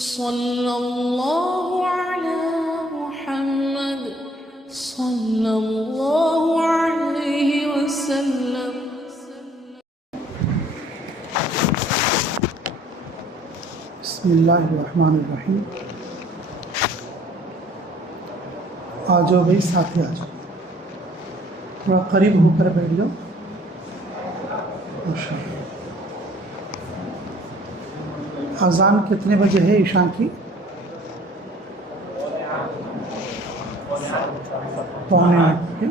صلی اللہ علی محمد صلی اللہ علیہ وسلم۔ بسم اللہ الرحمن الرحیم۔ آ جاؤ بھائی ساتھی، آ جاؤ، تھوڑا قریب ہو کر بیٹھ جاؤ۔ اذان کتنے بجے ہے عشاء کی؟ 7:45 کے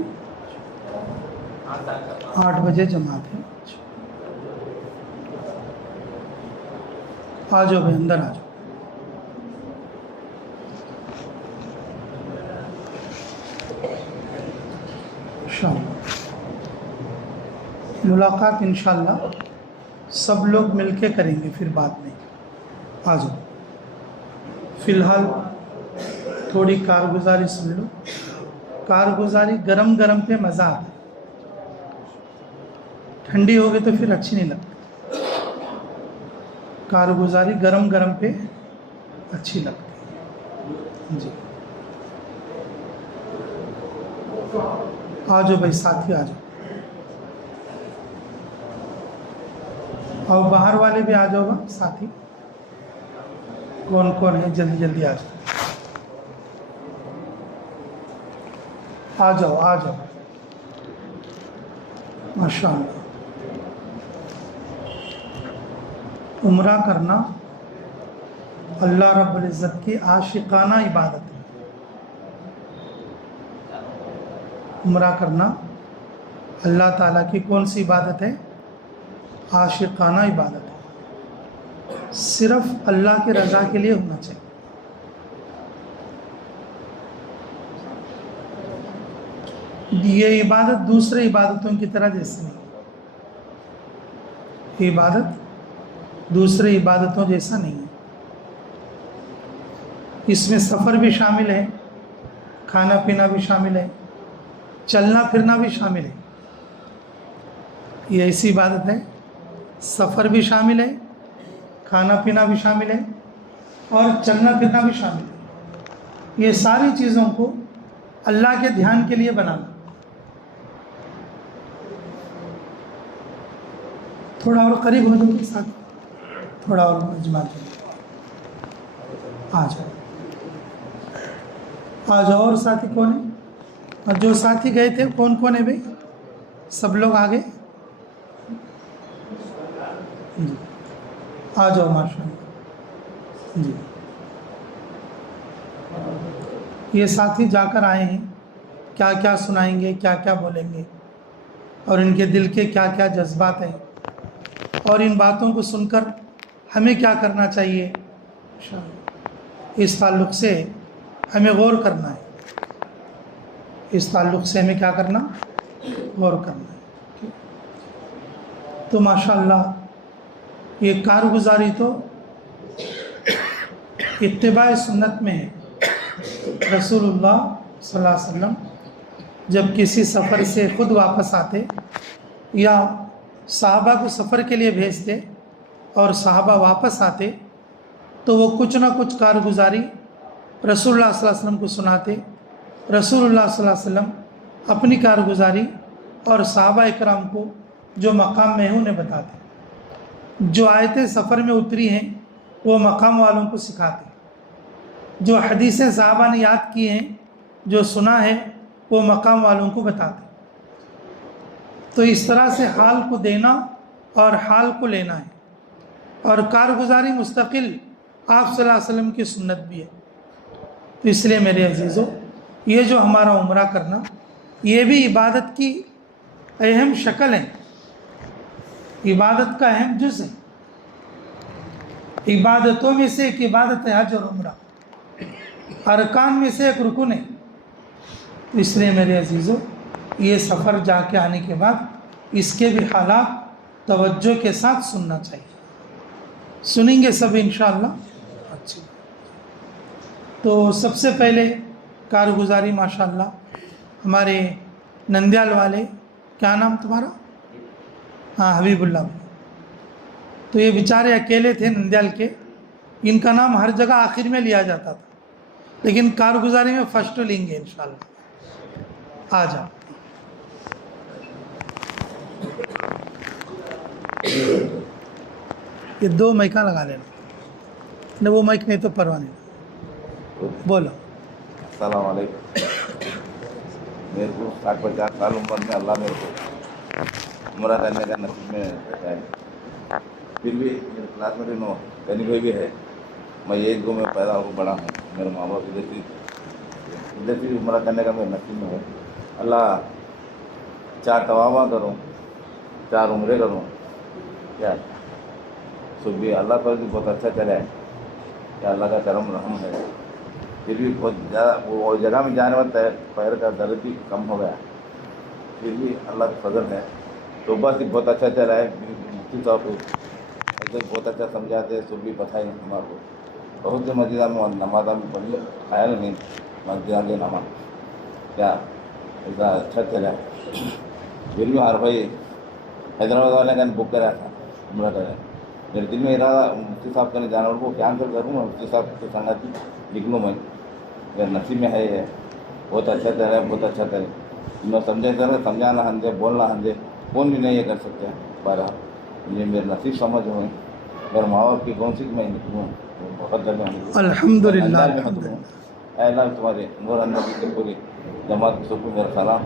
8 بجے جماعت ہے۔ آ جاؤ بھائی، اندر آ جاؤ۔ انشاءاللہ ملاقات انشاءاللہ سب لوگ مل کے کریں گے، پھر بعد میں آ جاؤ۔ فی الحال تھوڑی کارگزاری سن لو۔ کارگزاری گرم گرم پہ مزہ آتا ہے، ٹھنڈی ہوگی تو پھر اچھی نہیں لگتی۔ کارگزاری گرم گرم پہ اچھی لگتی ہے۔ جی آ جاؤ بھائی ساتھی، آ جاؤ، اور باہر والے بھی آ جاؤ گا ساتھی۔ کون کون ہے جلدی جلدی آ جاؤ، آ جاؤ آ جاؤ۔ ماشاء اللہ، عمرہ کرنا اللہ رب العزت کی عاشقانہ عبادت ہے۔ عمرہ کرنا اللہ تعالیٰ کی کون سی عبادت ہے؟ عاشقانہ عبادت ہے۔ صرف اللہ کے رضا کے لیے ہونا چاہیے۔ یہ عبادت دوسرے عبادتوں کی طرح جیسی نہیں، یہ عبادت دوسرے عبادتوں جیسا نہیں ہے۔ اس میں سفر بھی شامل ہے، کھانا پینا بھی شامل ہے، چلنا پھرنا بھی شامل ہے۔ یہ ایسی عبادت ہے، سفر بھی شامل ہے، کھانا پینا بھی شامل ہے، اور چلنا پھرنا بھی شامل ہے۔ یہ ساری چیزوں کو اللہ کے دھیان کے لیے بنانا۔ تھوڑا اور قریب ہو جاؤ کے ساتھ، تھوڑا اور مجمع کرو، آ جاؤ آ جاؤ۔ اور ساتھی کون ہے؟ اور جو ساتھی گئے تھے کون کون ہے بھائی؟ سب لوگ آگے جی آ جاؤ، ماشاء اللہ جی۔ یہ ساتھی جا کر آئے ہیں، کیا کیا سنائیں گے، کیا کیا بولیں گے، اور ان کے دل کے کیا کیا جذبات ہیں، اور ان باتوں کو سن کر ہمیں کیا کرنا چاہیے، اس تعلق سے ہمیں غور کرنا ہے۔ اس تعلق سے ہمیں کیا کرنا؟ غور کرنا ہے۔ تو ماشاءاللہ یہ کارگزاری تو اتباع سنت میں ہے۔ رسول اللہ صلی اللہ علیہ وسلم جب کسی سفر سے خود واپس آتے یا صحابہ کو سفر کے لیے بھیجتے اور صحابہ واپس آتے تو وہ کچھ نہ کچھ کارگزاری رسول اللہ صلی اللہ علیہ وسلم کو سناتے۔ رسول اللہ صلی اللہ علیہ وسلم اپنی کارگزاری اور صحابہ اکرام کو جو مقام میں ہے انہیں بتاتے، جو آیتیں سفر میں اتری ہیں وہ مقام والوں کو سکھاتے، جو حدیثیں صحابہ نے یاد کی ہیں، جو سنا ہے وہ مقام والوں کو بتاتے۔ تو اس طرح سے حال کو دینا اور حال کو لینا ہے، اور کارگزاری مستقل آپ صلی اللہ علیہ وسلم کی سنت بھی ہے۔ تو اس لیے میرے عزیزو، یہ جو ہمارا عمرہ کرنا یہ بھی عبادت کی اہم شکل ہے، عبادت کا اہم جز ہے۔ عبادتوں میں سے ایک عبادت ہے حج اور عمرہ، ارکان میں سے ایک رکن ہے۔ تو اس لیے میرے عزیزو، یہ سفر جا کے آنے کے بعد اس کے بھی حالات توجہ کے ساتھ سننا چاہیے۔ سنیں گے سب انشاءاللہ؟ اچھی۔ تو سب سے پہلے کارگزاری ماشاءاللہ ہمارے نندیال والے، کیا نام تمہارا؟ ہاں، حبیب اللہ۔ تو یہ بیچارے اکیلے تھے نندیال کے، ان کا نام ہر جگہ آخر میں لیا جاتا تھا، لیکن کارگزاری میں فرسٹ لیں گے انشاءاللہ. آ جاؤ. یہ 2 مائکاں لگا لینا، نہیں وہ مائک نہیں تو پرواہ نہیں. بولو. السلام علیکم. میرے کو 60-50 سال عمر میں اللہ میرے کو عمرہ کرنے کا نصیب میں رہتا ہے. پھر بھی میرے کلاس میں نو کنی بھائی بھی ہے. میں ایک گو میں پیدا ہو بڑا ہوں. میرے ماں باپ ادھر سے عمرہ کرنے کا میرے نصیب میں ہے. اللہ 4 طوافاں کروں، 4 عمرے کروں. کیا سب بھی اللہ پر بھی بہت اچھا چلا ہے کہ اللہ کا کرم رحم ہے. پھر بھی بہت زیادہ وہ جگہ میں جانے والا ہے، پیر کا درد بھی کم ہو گیا. پھر بھی اللہ کا فضل ہے. صبح سے بہت اچھا چلا ہے. مفتی صاحب کو ایسے بہت اچھا سمجھاتے ہیں، سب بھی پتہ ہے ہمارے کو. بہت سے مسجدہ میں نمازہ میں پڑھی خیال نہیں مسجدہ کے نماز کیا ایسا اچھا چلا ہے. پھر بھی ہر بھائی حیدرآباد والے کا بک کرا تھا عمرہ کرے. میرے دل میں ارادہ مفتی صاحب کا جانا کو کینسل کروں میں مفتی صاحب کے سنگتی لکھ لوں. میں میرے نصیب میں ہے یہ. بہت اچھا طرح ہے، بہت اچھا طرح میں سمجھے طرح سمجھانا ہندے بولنا ہندے کون بھی نہیں یہ کر سکتے. بارہ یہ میرے نصیب سمجھ ہوئے. میرے ماں باپ کی کون سی میں نکلوں بہت جگہ الحمدللہ. اے اللہ تمہارے نور النبی کے پوری جماعت سکون میرا سلام.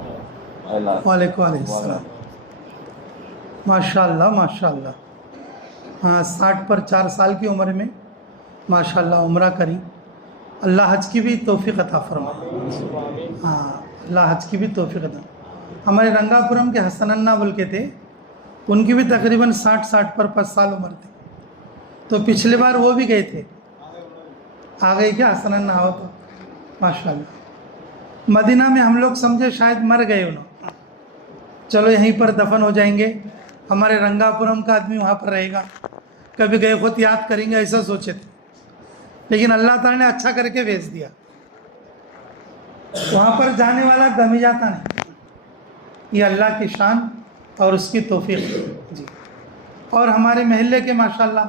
اے اللہ وعلیکم السلام. ماشاء اللہ ماشاء اللہ. ہاں 60 پر 4 سال کی عمر میں ماشاء اللہ عمرہ کری. اللہ حج کی بھی توفیق عطا فرمائے. ہاں اللہ حج کی بھی توفیق عطا. ہمارے رنگا پورم کے حسن انا بول کے تھے، ان کی بھی تقریباً 60 پر 5 سال عمر تھی. تو پچھلے بار وہ بھی گئے تھے. آ گئی کیا حسن انا؟ ہو تو ماشاء اللہ. مدینہ میں ہم لوگ سمجھے شاید مر گئے انہوں، چلو یہیں پر دفن ہو جائیں گے، ہمارے رنگا پورم کا آدمی وہاں پر رہے گا، کبھی گئے خود یاد کریں گے، ایسا سوچے تھے. لیکن اللہ تعالیٰ نے اچھا کر کے بھیج دیا. وہاں پر جانے والا گم جاتا نہیں. یہ اللہ کی شان اور اس کی توفیق. جی. اور ہمارے محلے کے ماشاءاللہ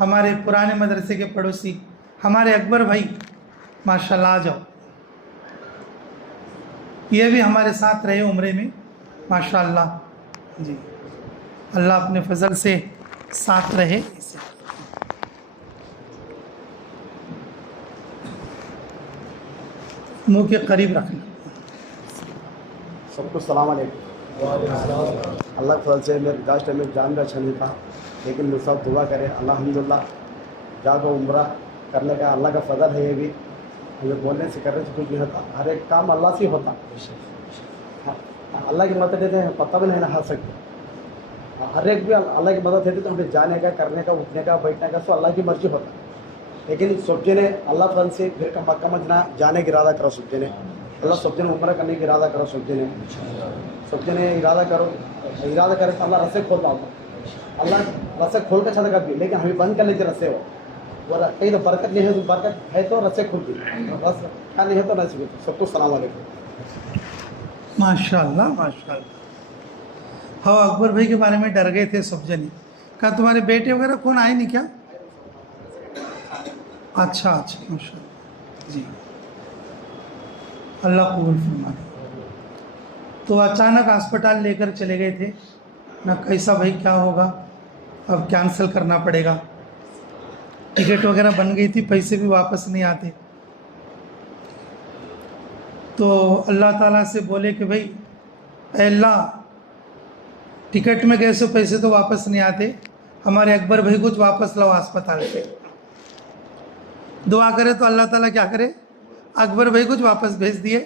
ہمارے پرانے مدرسے کے پڑوسی ہمارے اکبر بھائی ماشاءاللہ آ جاؤ. یہ بھی ہمارے ساتھ رہے عمرے میں ماشاءاللہ. جی اللہ اپنے فضل سے ساتھ رہے. منہ کے قریب رکھنا. سب کو السلام علیکم. اللہ کے فضل سے میرے گزشتہ میں جان بھی اچھا نہیں تھا، لیکن میں سب دعا کرے الحمدللہ جا کو عمرہ کرنے کا اللہ کا فضل ہے. یہ بھی ہمیں بولنے سے کرنے سے کچھ نہیں ہوتا. ہر ایک کام اللہ سے ہوتا. اللہ کی مدد دیتے ہیں پتہ بھی نہیں نہ ہنس سکتے. ہر ایک بھی اللہ کی مدد دیتے تو ہمیں جانے کا، کرنے کا، اٹھنے کا، بیٹھنے کا سو اللہ کی مرضی ہوتا. لیکن سب جنے اللہ فضل سے پھر کا مکہ مدینہ جانے کا ارادہ کرو. سب جنے اللہ سب جنے عمرہ کرنے کا ارادہ کرو. سب جنے ارادہ کرو. ارادہ کرے تو اللہ رسے کھولتا ہوگا. اللہ رسے کھول کے چھتا کبھی، لیکن ہمیں بند کر لیتے رسے. وہ کہیں تو برکت نہیں ہے، تو برکت ہے تو رسے کھلتی، بس کیا نہیں ہے تو نہ سکتے. سب کو السلام علیکم. ماشاءاللہ ماشاءاللہ. ہاں اکبر بھائی کے بارے میں ڈر گئے تھے سب جنے. کہا تمہارے بیٹے وغیرہ کون آئے نہیں کیا؟ اچھا اچھا ماشاء اللہ. جی اللہ قبول فرمائے. تو اچانک ہسپتال لے کر چلے گئے تھے نہ، کیسا بھائی کیا ہوگا، اب کینسل کرنا پڑے گا. ٹکٹ وغیرہ بن گئی تھی، پیسے بھی واپس نہیں آتے. تو اللہ تعالیٰ سے بولے کہ بھائی اے اللہ، ٹکٹ میں گئے سو پیسے تو واپس نہیں آتے، ہمارے اکبر بھائی کچھ واپس لاؤ اسپتال سے. دعا کرے تو اللہ تعالیٰ کیا کرے، اکبر بھائی کچھ واپس بھیج دیے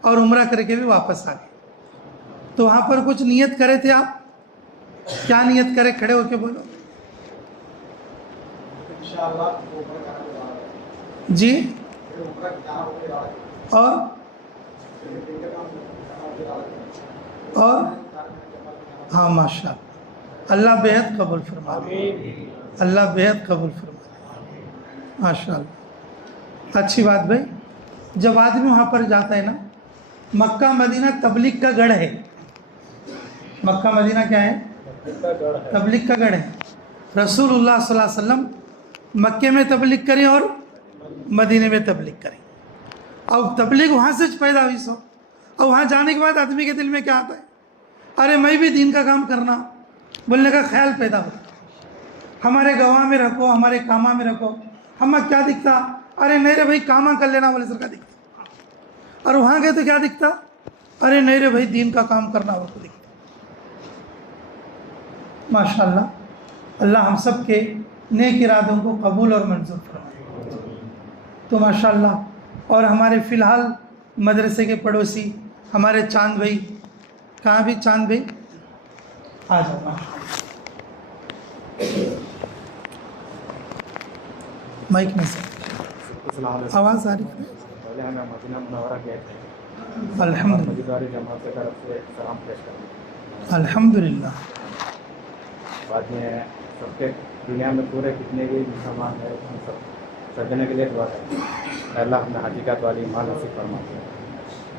اور عمرہ کر کے بھی واپس آ گئے. تو وہاں پر کچھ نیت کرے تھے آپ؟ کیا نیت کرے؟ کھڑے ہو کے بولو. جی اور ہاں ماشاء اللہ بےحد قبول فرمائے. اللہ بےحد قبول فرمائے. ماشاء اللہ اچھی بات بھائی. جب آدمی وہاں پر جاتا ہے نا، مکہ مدینہ تبلیغ کا گڑھ ہے. مکہ مدینہ کیا ہے؟ تبلیغ کا گڑھ ہے. رسول اللہ صلی اللہ علیہ وسلم مکے میں تبلیغ کریں اور مدینے میں تبلیغ کریں. اب تبلیغ وہاں سے پیدا ہوئی سو، اور وہاں جانے کے بعد آدمی کے دل میں کیا آتا ہے؟ ارے میں بھی دین کا کام کرنا بولنے کا خیال پیدا ہوتا. ہمارے گواہ میں رکھو، ہمارے کاماں میں رکھو. ہمیں کیا دکھتا؟ ارے نہیں رے بھائی کاماں کر لینا والے سر کا دکھتا. اور وہاں گئے تو کیا دکھتا؟ ارے نہیں رے بھائی دین کا کام کرنا والے کو دکھتا. ماشاءاللہ اللہ ہم سب کے نیک ارادوں کو قبول اور منظور فرمائے. تو ماشاءاللہ اور ہمارے فی الحال مدرسے کے پڑوسی ہمارے چاند بھائی، کہاں بھی چاند بھائی آ جاؤ. مائک میں سے آواز آ رہی ہے؟ پہلے ہمیں مدینہ منورہ گئے تھے. الحمد مجدواری جماعت کی طرف سے سلام پیش کریں. الحمد للہ. بعد میں سب کے دنیا میں پورے کتنے بھی مسلمان ہیں ہم سب دینے کے لیے دعا کریں. اللہ ہمیں حقیقت والی ایمان نصیب فرمائے.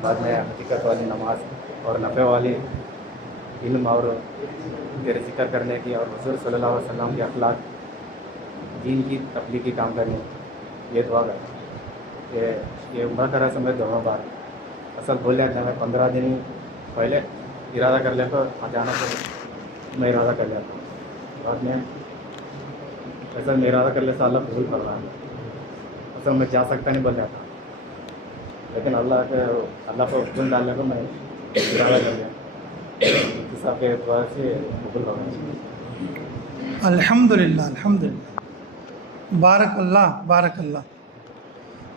بعد میں حقیقت والی نماز اور نفع والی علم اور تیرے ذکر کرنے کی اور حضور صلی اللہ علیہ وسلم کے اخلاق دین کی تبلیغ کی کام کرنے یہ دعا کریں کہ یہ عمرہ کرا سمجھ دونوں بار اصل بول رہے تھے. میں 15 دن پہلے ارادہ کر لیتا جانا تو میں ارادہ کر لیتا. بعد میں ایسا میں ارادہ کر لیتا اللہ قبول کر رہا ہے. اصل میں جا سکتا نہیں بول رہا تھا، لیکن اللہ کو حکم ڈالنے کو میں ارادہ کر لیا. اس آپ کے دعا سے قبول کر رہا. الحمد للہ الحمد للہ. بارک اللہ بارک اللہ.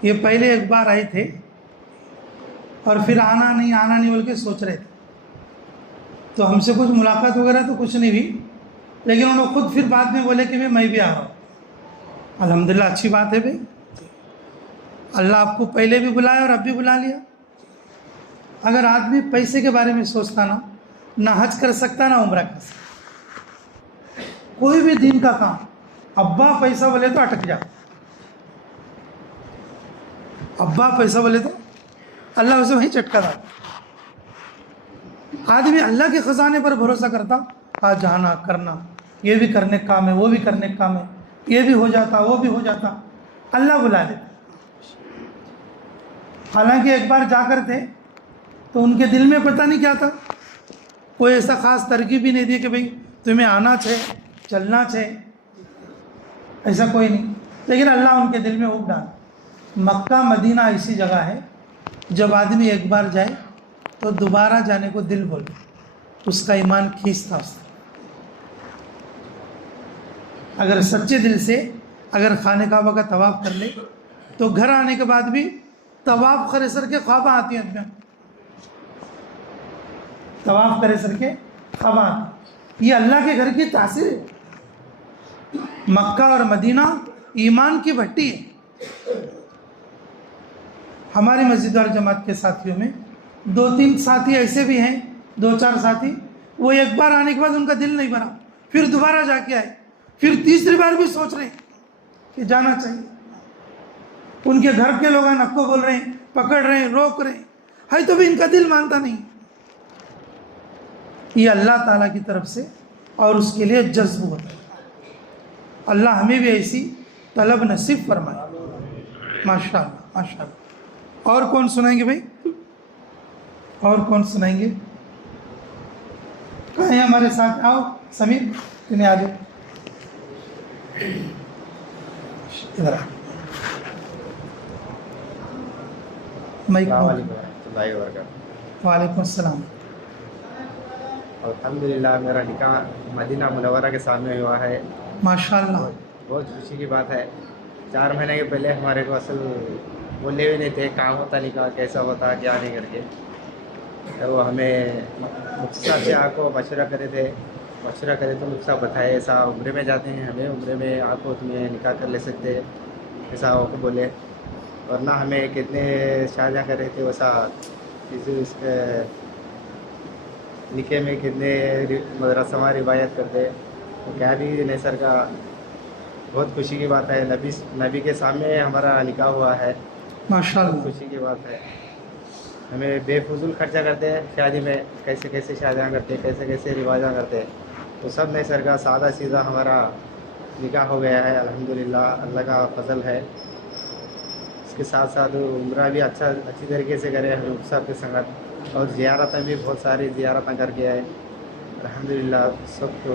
یہ پہلے ایک بار آئے تھے اور پھر آنا نہیں بول کے سوچ رہے تھے. تو ہم سے کچھ ملاقات وغیرہ تو کچھ نہیں ہوئی، لیکن انہوں نے خود پھر بعد میں بولے کہ میں بھی آ رہا ہوں. الحمدللہ اچھی بات ہے بھائی. اللہ آپ کو پہلے بھی بلایا اور اب بھی بلا لیا. اگر آدمی پیسے کے بارے میں سوچتا نہ حج کر سکتا نہ عمرہ کر سکتا. کوئی بھی دین کا کام ابا پیسہ بولے تو اٹک جا. ابا پیسہ بولے تو اللہ اسے وہیں چٹکا تھا. آدمی اللہ کے خزانے پر بھروسہ کرتا، آج جانا کرنا، یہ بھی کرنے کا کام ہے، وہ بھی کرنے کا کام ہے، یہ بھی ہو جاتا وہ بھی ہو جاتا، اللہ بلا دیتا. حالانکہ ایک بار جا کر تھے تو ان کے دل میں پتہ نہیں کیا تھا، کوئی ایسا خاص ترغیب بھی نہیں دی کہ بھئی تمہیں آنا چاہے چلنا چاہے، ایسا کوئی نہیں. لیکن اللہ ان کے دل میں اوپ ڈالا. مکہ مدینہ ایسی جگہ ہے جب آدمی ایک بار جائے تو دوبارہ جانے کو دل بولے، اس کا ایمان کھینچتا اس سے. اگر سچے دل سے اگر خانہ کعبہ کا طواف کر لے تو گھر آنے کے بعد بھی طواف کرے سر کے خوابیں آتی ہیں. طواف کرے سر کے خوابیں آتی. یہ اللہ کے گھر کی تاثیر ہے. مکہ اور مدینہ ایمان کی بھٹی ہے. ہماری مسجد اور جماعت کے ساتھیوں میں 2-3 ساتھی ایسے بھی ہیں، 2-4 ساتھی وہ ایک بار آنے کے بعد ان کا دل نہیں بنا، پھر دوبارہ جا کے آئے، پھر تیسری بار بھی سوچ رہے ہیں کہ جانا چاہیے. ان کے گھر کے لوگ نکو بول رہے ہیں، پکڑ رہے ہیں، روک رہے ہیں، ہے تو بھی ان کا دل مانتا نہیں. یہ اللہ تعالیٰ کی طرف سے اور اس کے لیے جذب ہوتا ہے. اللہ ہمیں بھی ایسی طلب نصیب فرمائے. ماشاء اللہ ماشاء اللہ. اور کون سنائیں گے بھائی؟ اور کون سنائیں گے؟ کہاں ہیں ہمارے ساتھ؟ آؤ سمیر تمہیں آ جاؤ ادھر آ. السلام علیکم ورحمۃ اللہ وبرکاتہ. وعلیکم السلام. الحمدللہ میرا نکاح مدینہ منورہ کے سامنے ہوا ہے. ماشاءاللہ بہت خوشی کی بات ہے. 4 مہینے کے پہلے ہمارے کو اصل بولے بھی نہیں تھے کام ہوتا نکاح کیسا ہوتا کیا نہیں کر کے. تو وہ ہمیں مفتی صاحب سے آپ کو مشورہ کرے تو مفتی صاحب بتائے ایسا عمرے میں جاتے ہیں، ہمیں عمرے میں آپ کو تمہیں نکاح کر لے سکتے ایسا آپ کو بولے. ورنہ ہمیں کتنے شادیاں کر رہے تھے ویسا اس کے نکاح میں کتنے رسماں روایت کرتے تو کیا بھی نہیں سر کا. بہت خوشی کی بات ہے. نبی کے سامنے ہمارا نکاح ہوا ہے. ماشاءاللہ خوشی کی بات ہے. ہمیں بے فضول خرچہ کرتے ہیں شادی میں، کیسے شادیاں کرتے کیسے رواجاں کرتے تو سب نہیں سر کا. سادہ سیدھا ہمارا نکاح ہو گیا ہے الحمدللہ، اللہ کا فضل ہے۔ اس کے ساتھ ساتھ عمرہ بھی اچھی طریقے سے کرے ہم صاحب کے سنگت، اور زیارتیں بھی بہت ساری زیارتیں کر کے آئے الحمدللہ، سب کو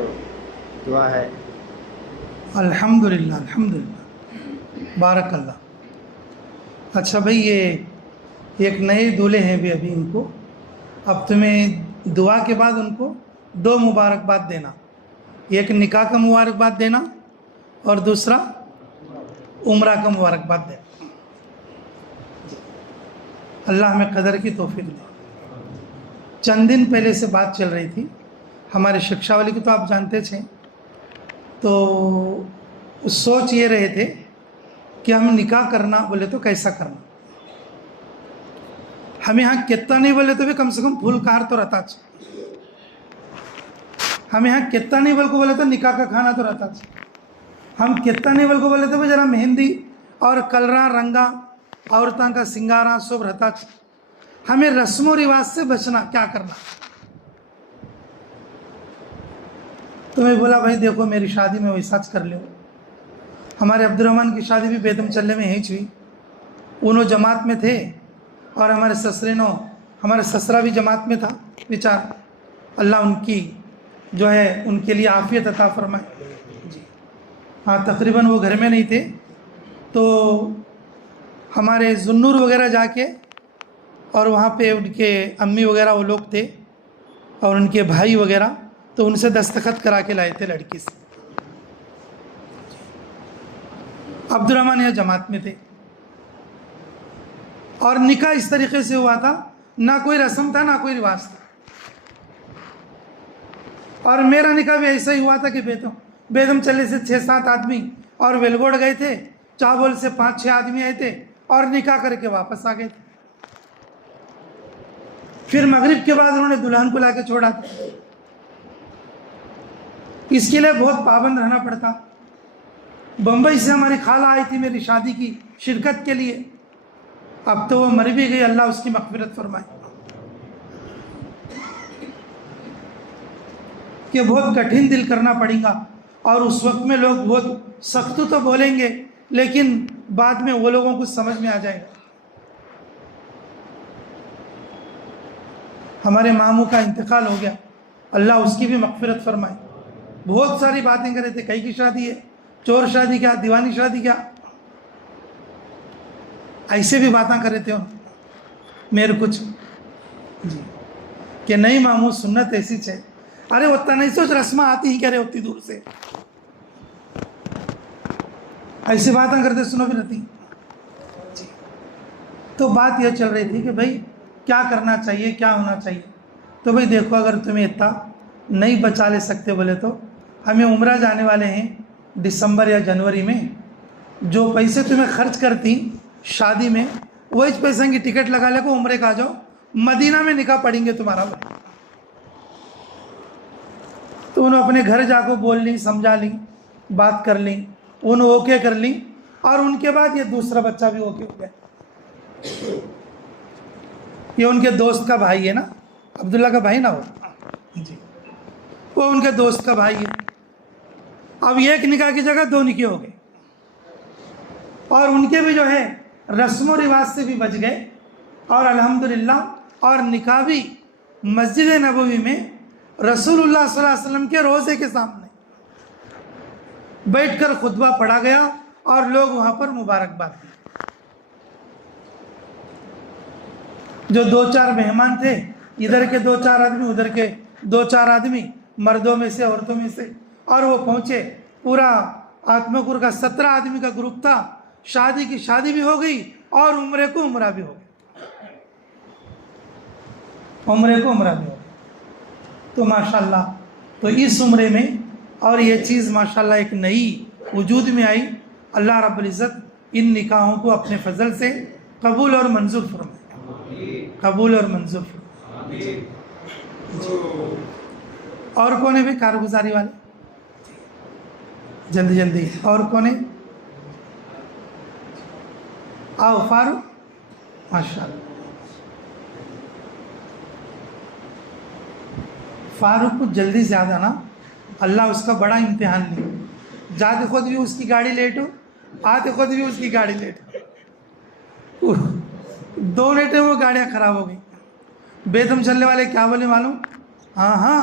دعا ہے۔ الحمدللہ الحمدللہ، بارک اللہ۔ اچھا بھائی، یہ ایک نئے دولہے ہیں بھی ابھی، ان کو اب تمہیں دعا کے بعد ان کو 2 مبارکباد دینا، ایک نکاح کا مبارکباد دینا اور دوسرا عمرہ کا مبارکباد دینا۔ اللہ ہمیں قدر کی توفیق دے۔ چند دن پہلے سے بات چل رہی تھی، ہمارے شکشا والی کو تو آپ جانتے تھے، تو سوچ یہ رہے تھے کہ ہم نکاح کرنا بولے تو کیسا کرنا، ہم یہاں کتنا نہیں بولے تو بھی کم سے کم پھول کار تو رہتا چاہیے، ہم یہاں کتنا نہیں بول کو بولے تو نکاح کا کھانا تو رہتا چاہیے، ہم کتنا نہیں بول کو بولے تو بھی ذرا مہندی اور کلرا رنگا عورتوں کا سنگارا سب رہتا چاہیے۔ ہمیں رسم و رواج سے بچنا، کیا کرنا۔ تو میں بولا بھائی دیکھو میری شادی میں ویسا کر لوں، ہمارے عبد الرحمن کی شادی بھی بیدم چلے میں ہی ہوئی، انہوں جماعت میں تھے اور ہمارے سسرینوں، ہمارے سسرا بھی جماعت میں تھا بیچار، اللہ ان کی جو ہے ان کے لیے عافیت عطا فرمائے۔ جی ہاں، تقریباً وہ گھر میں نہیں تھے، تو ہمارے ذنور وغیرہ جا کے اور وہاں پہ ان کے امی وغیرہ وہ لوگ تھے اور ان کے بھائی وغیرہ، تو ان سے دستخط کرا کے لائے تھے لڑکی سے۔ عبد الرحمن یہاں جماعت میں تھے اور نکاح اس طریقے سے ہوا تھا، نہ کوئی رسم تھا نہ کوئی رواج تھا، اور میرا نکاح بھی ایسا ہی ہوا تھا کہ بیدم چلے سے 6-7 آدمی اور ویلگوڑ گئے تھے، چاول سے 5-6 آدمی آئے تھے اور نکاح کر کے واپس آ گئے تھے۔ پھر مغرب کے بعد انہوں نے دلہن کو لا کے چھوڑا تھا۔ اس کے لیے بہت پابند رہنا پڑتا۔ بمبئی سے ہماری خالہ آئی تھی میری شادی کی شرکت کے لیے، اب تو وہ مر بھی گئی، اللہ اس کی مغفرت فرمائے، کہ بہت کٹھن دل کرنا پڑے گا، اور اس وقت میں لوگ بہت سخت تو بولیں گے لیکن بعد میں وہ لوگوں کو سمجھ میں آ جائے گا۔ ہمارے ماموں کا انتقال ہو گیا، اللہ اس کی بھی مغفرت فرمائے۔ بہت ساری باتیں کر رہے تھے، کئی کی شادی ہے، چور شادی کیا، دیوانی شادی کیا، ایسے بھی باتیں کر رہے تھے میرے کچھ جی کہ نہیں ماموں سنت ایسی ہے، ارے اتنا نہیں سوچ، رسمہ آتی ہی کہہ رہے اتنی دور سے، ایسی باتیں کرتے سنو بھی رہتی جی۔ تو بات یہ چل رہی تھی کہ بھائی کیا کرنا چاہیے، کیا ہونا چاہیے۔ تو بھائی دیکھو، اگر تمہیں اتنا نہیں بچا لے سکتے بولے تو ہمیں عمرہ جانے والے ہیں دسمبر یا جنوری میں، جو پیسے تمہیں خرچ کرتی شادی میں وہی پیسے کی ٹکٹ لگا لے کو عمرے کا جاؤ، مدینہ میں نکاح پڑیں گے تمہارا۔ تو انہوں اپنے گھر جا کو بول لی، سمجھا لی، بات کر لی، انہوں اوکے کر لی، اور ان کے بعد یہ دوسرا بچہ بھی اوکے ہو گیا۔ یہ ان کے دوست کا بھائی ہے نا، عبداللہ کا بھائی نا وہ جی، وہ ان کے دوست کا بھائی ہے۔ اب ایک نکاح کی جگہ 2 نکاح ہو گئے، اور ان کے بھی جو ہے رسم و رواج سے بھی بچ گئے، اور الحمدللہ اور نکاح بھی مسجد نبوی میں رسول اللہ صلی اللہ علیہ وسلم کے روضے کے سامنے بیٹھ کر خطبہ پڑھا گیا اور لوگ وہاں پر مبارکباد دی۔ جو 2-4 مہمان تھے، ادھر کے 2-4 آدمی، ادھر کے 2-4 آدمی، مردوں میں سے عورتوں میں سے، اور وہ پہنچے، پورا آتمکور کا 17 آدمی کا گروپ تھا، شادی کی شادی بھی ہو گئی اور عمرے کو عمرہ بھی ہو گیا، عمرے کو عمرہ بھی ہو گیا۔ تو ماشاءاللہ، تو اس عمرے میں اور یہ چیز ماشاءاللہ ایک نئی وجود میں آئی۔ اللہ رب العزت ان نکاحوں کو اپنے فضل سے قبول اور منظور فرمائے، قبول اور منظور فرمائے۔ اور کون ہے بھی کارگزاری والے؟ جلدی جلدی، اور کون ہے؟ آؤ فاروق، ماشاءاللہ۔ فاروق کو جلدی سے آنا نا، اللہ اس کا بڑا امتحان لے۔ جاتے خود بھی اس کی گاڑی لیٹ ہو, آتے خود بھی اس کی گاڑی لیٹ ہو, 2 لیٹیں وہ گاڑیاں خراب ہو گئی. بیتم چلنے والے کیا بولے معلوم؟ ہاں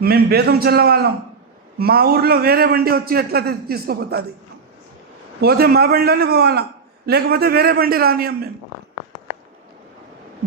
میں بیتم چلنے والا ہوں, మా ఊర్లో వేరే బండి వచ్చి ఎట్లా తీసుకుపోతుంది, పోతే మా బండిలోనే పోవాలా, లేకపోతే వేరే బండి రానియం మేము.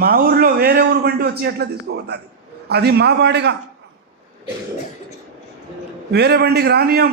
మా ఊర్లో వేరే ఊరు బండి వచ్చి ఎట్లా తీసుకోపోతుంది, అది మా బాడిగా, వేరే బండికి రానియం.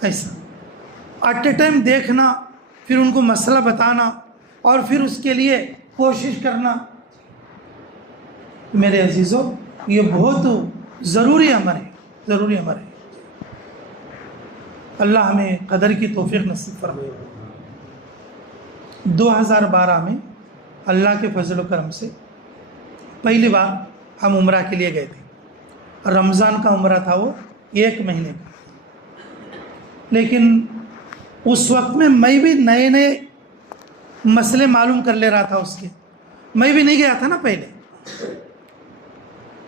ایسا ایٹ اے ٹائم دیکھنا، پھر ان کو مسئلہ بتانا اور پھر اس کے لیے کوشش کرنا، میرے عزیزوں یہ بہت ضروری عمل ہے، ضروری عمل ہے۔ اللہ ہمیں قدر کی توفیق نصیب فرمائے۔ 2012 میں اللہ کے فضل و کرم سے پہلی بار ہم عمرہ کے لیے گئے تھے۔ رمضان کا عمرہ تھا، وہ 1 مہینے کا، لیکن اس وقت میں بھی نئے نئے مسئلے معلوم کر لے رہا تھا اس کے، میں بھی نہیں گیا تھا نا پہلے،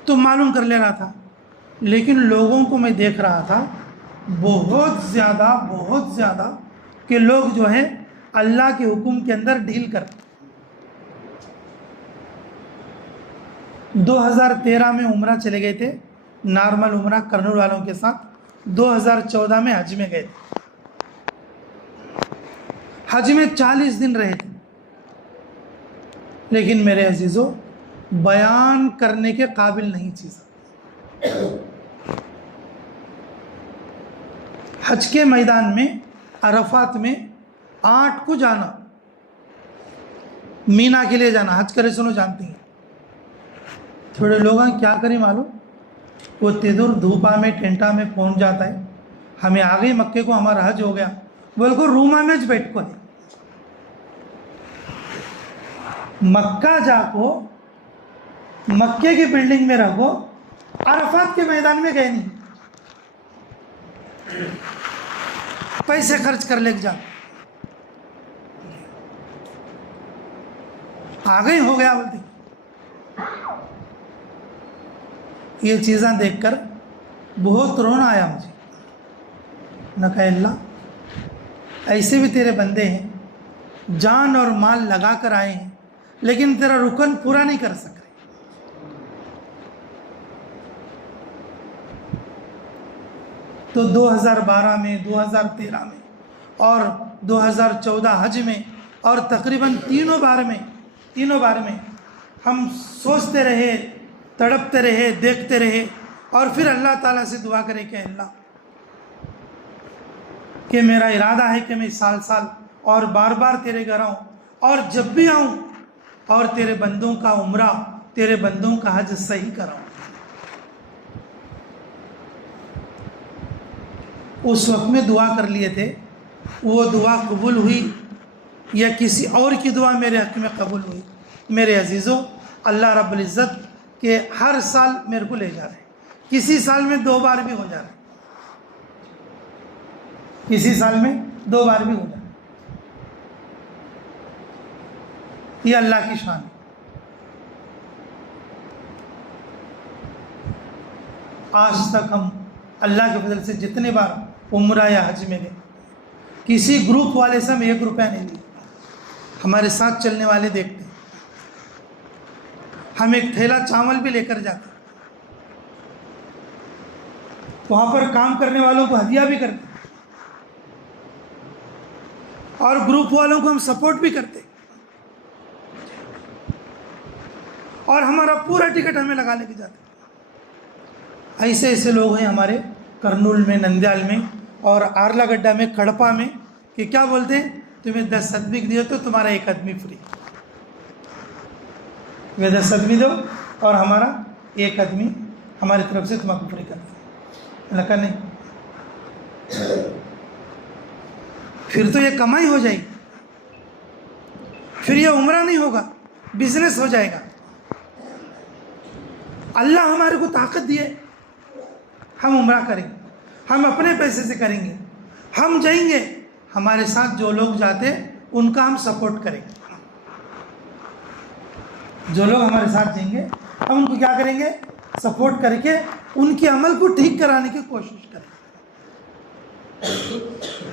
تو معلوم کر لے رہا تھا، لیکن لوگوں کو میں دیکھ رہا تھا بہت زیادہ کہ لوگ جو ہے اللہ کے حکم کے اندر ڈھیل کرتے۔ 2013 میں عمرہ چلے گئے تھے، نارمل عمرہ کرنول والوں کے ساتھ۔ 2014 میں حج میں گئے تھے، حج میں 40 دن رہے تھے، لیکن میرے عزیزوں بیان کرنے کے قابل نہیں چیز۔ حج کے میدان میں عرفات میں 8 کو جانا، مینا کے لیے جانا، حج کرے سنو جانتی ہیں۔ تھوڑے لوگ کیا کریں معلوم، وہ تیدور دھوپا میں ٹینٹا میں پہنچ جاتا ہے، ہمیں آ گئی مکے کو، ہمارا حج ہو گیا، بول کو روما میں بیٹھ کو ہے، مکہ جا کو مکے کی بلڈنگ میں رہو، عرفات کے میدان میں گئے نہیں، پیسے خرچ کر لے جا، آ گئی ہو گیا بولتی۔ یہ چیزاں دیکھ کر بہت رونا آیا مجھے، نہ کہ اللہ ایسے بھی تیرے بندے ہیں، جان اور مال لگا کر آئے ہیں، لیکن تیرا رکن پورا نہیں کر سک رہے۔ تو 2012 میں، 2013 میں اور 2014 حج میں اور تقریباً تینوں بار میں ہم سوچتے رہے، تڑپتے رہے، دیکھتے رہے، اور پھر اللہ تعالیٰ سے دعا کرے کہ اللہ کہ میرا ارادہ ہے کہ میں سال اور بار بار تیرے گھر آؤں، اور جب بھی آؤں اور تیرے بندوں کا عمرہ، تیرے بندوں کا حج صحیح کراؤں۔ اس وقت میں دعا کر لیے تھے، وہ دعا قبول ہوئی یا کسی اور کی دعا میرے حق میں قبول ہوئی؟ میرے عزیزوں اللہ رب العزت کہ ہر سال میرے کو لے جا رہے ہیں، کسی سال میں 2 بار بھی ہو جا رہے ہیں، کسی سال میں 2 بار بھی ہو جا رہے ہیں۔ یہ اللہ کی شان ہے۔ آج تک ہم اللہ کے فضل سے جتنے بار عمرہ یا حج میں گئے، کسی گروپ والے سے ہم 1 روپیہ نہیں لیے، ہمارے ساتھ چلنے والے دیکھتے ہیں، ہم ایک تھیلا چاول بھی لے کر جاتے ہیں، وہاں پر کام کرنے والوں کو ہدیہ بھی کرتے ہیں، اور گروپ والوں کو ہم سپورٹ بھی کرتے ہیں، اور ہمارا پورا ٹکٹ ہمیں لگا لے کے جاتے ہیں۔ ایسے لوگ ہیں ہمارے کرنول میں، نندیال میں اور آرلا گڈھا میں، کڑپا میں، کہ کیا بولتے ہیں تمہیں 10 آدمی دیے تو تمہارا 1 آدمی فری، 10 آدمی دو اور ہمارا 1 آدمی ہماری طرف سے تمہیں فری کر دیں۔ لکھا نہیں، پھر تو یہ کمائی ہو جائے گی، پھر یہ عمرہ نہیں ہوگا، بزنس ہو جائے گا۔ اللہ ہمارے کو طاقت دیے، ہم عمرہ کریں گے، ہم اپنے پیسے سے کریں گے، ہم جائیں گے، ہمارے ساتھ جو لوگ جاتے ان کا ہم سپورٹ کریں گے، جو لوگ ہمارے ساتھ جائیں گے ہم ان کو کیا کریں گے، سپورٹ کر کے ان کے عمل کو ٹھیک کرانے کی کوشش کریں گے۔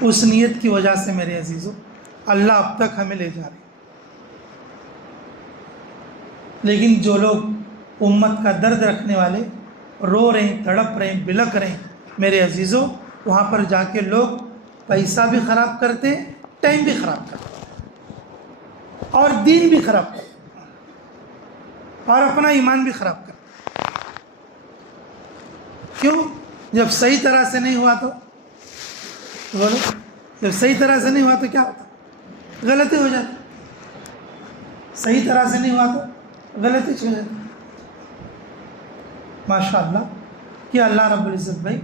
اس نیت کی وجہ سے میرے عزیزوں اللہ اب تک ہمیں لے جا رہے ہیں، لیکن جو لوگ امت کا درد رکھنے والے رو رہے ہیں، تڑپ رہے ہیں، بلک رہے ہیں، میرے عزیزوں وہاں پر جا کے لوگ پیسہ بھی خراب کرتے، ٹائم بھی خراب کرتے، اور دین بھی خراب کرتے، اور اپنا ایمان بھی خراب کرتے۔ کیوں؟ جب صحیح طرح سے نہیں ہوا بولو جب صحیح طرح سے نہیں ہوا تو کیا ہوتا؟ غلطی ہو جاتی. صحیح طرح سے نہیں ہوا تو غلطی ہو جاتی. ماشاء اللہ کہ اللہ رب العزت بھائی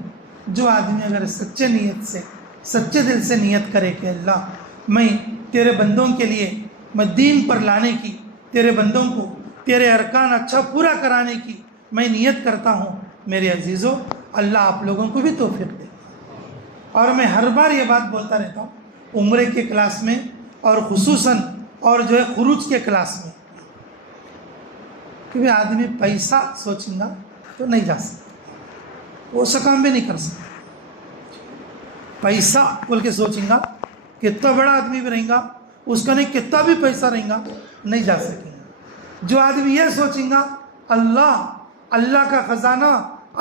جو آدمی اگر سچے نیت سے سچے دل سے نیت کرے کہ اللہ میں تیرے بندوں کے لیے میں دین پر لانے کی، تیرے بندوں کو تیرے ارکان اچھا پورا کرانے کی میں نیت کرتا ہوں، میرے عزیزوں اللہ آپ لوگوں کو بھی توفیق دے. اور میں ہر بار یہ بات بولتا رہتا ہوں عمرے کے کلاس میں اور خصوصاً اور جو ہے خروج کے کلاس میں کہ بھی آدمی پیسہ سوچیں گا تو نہیں جا سکتا، وہ سا کام بھی نہیں کر سکتا. پیسہ بول کے سوچیں گا کتنا بڑا آدمی بھی رہیں گا اس کا نہیں کتنا بھی پیسہ رہیں گا نہیں جا سکیں گا. جو آدمی یہ سوچیں گا اللہ کا خزانہ،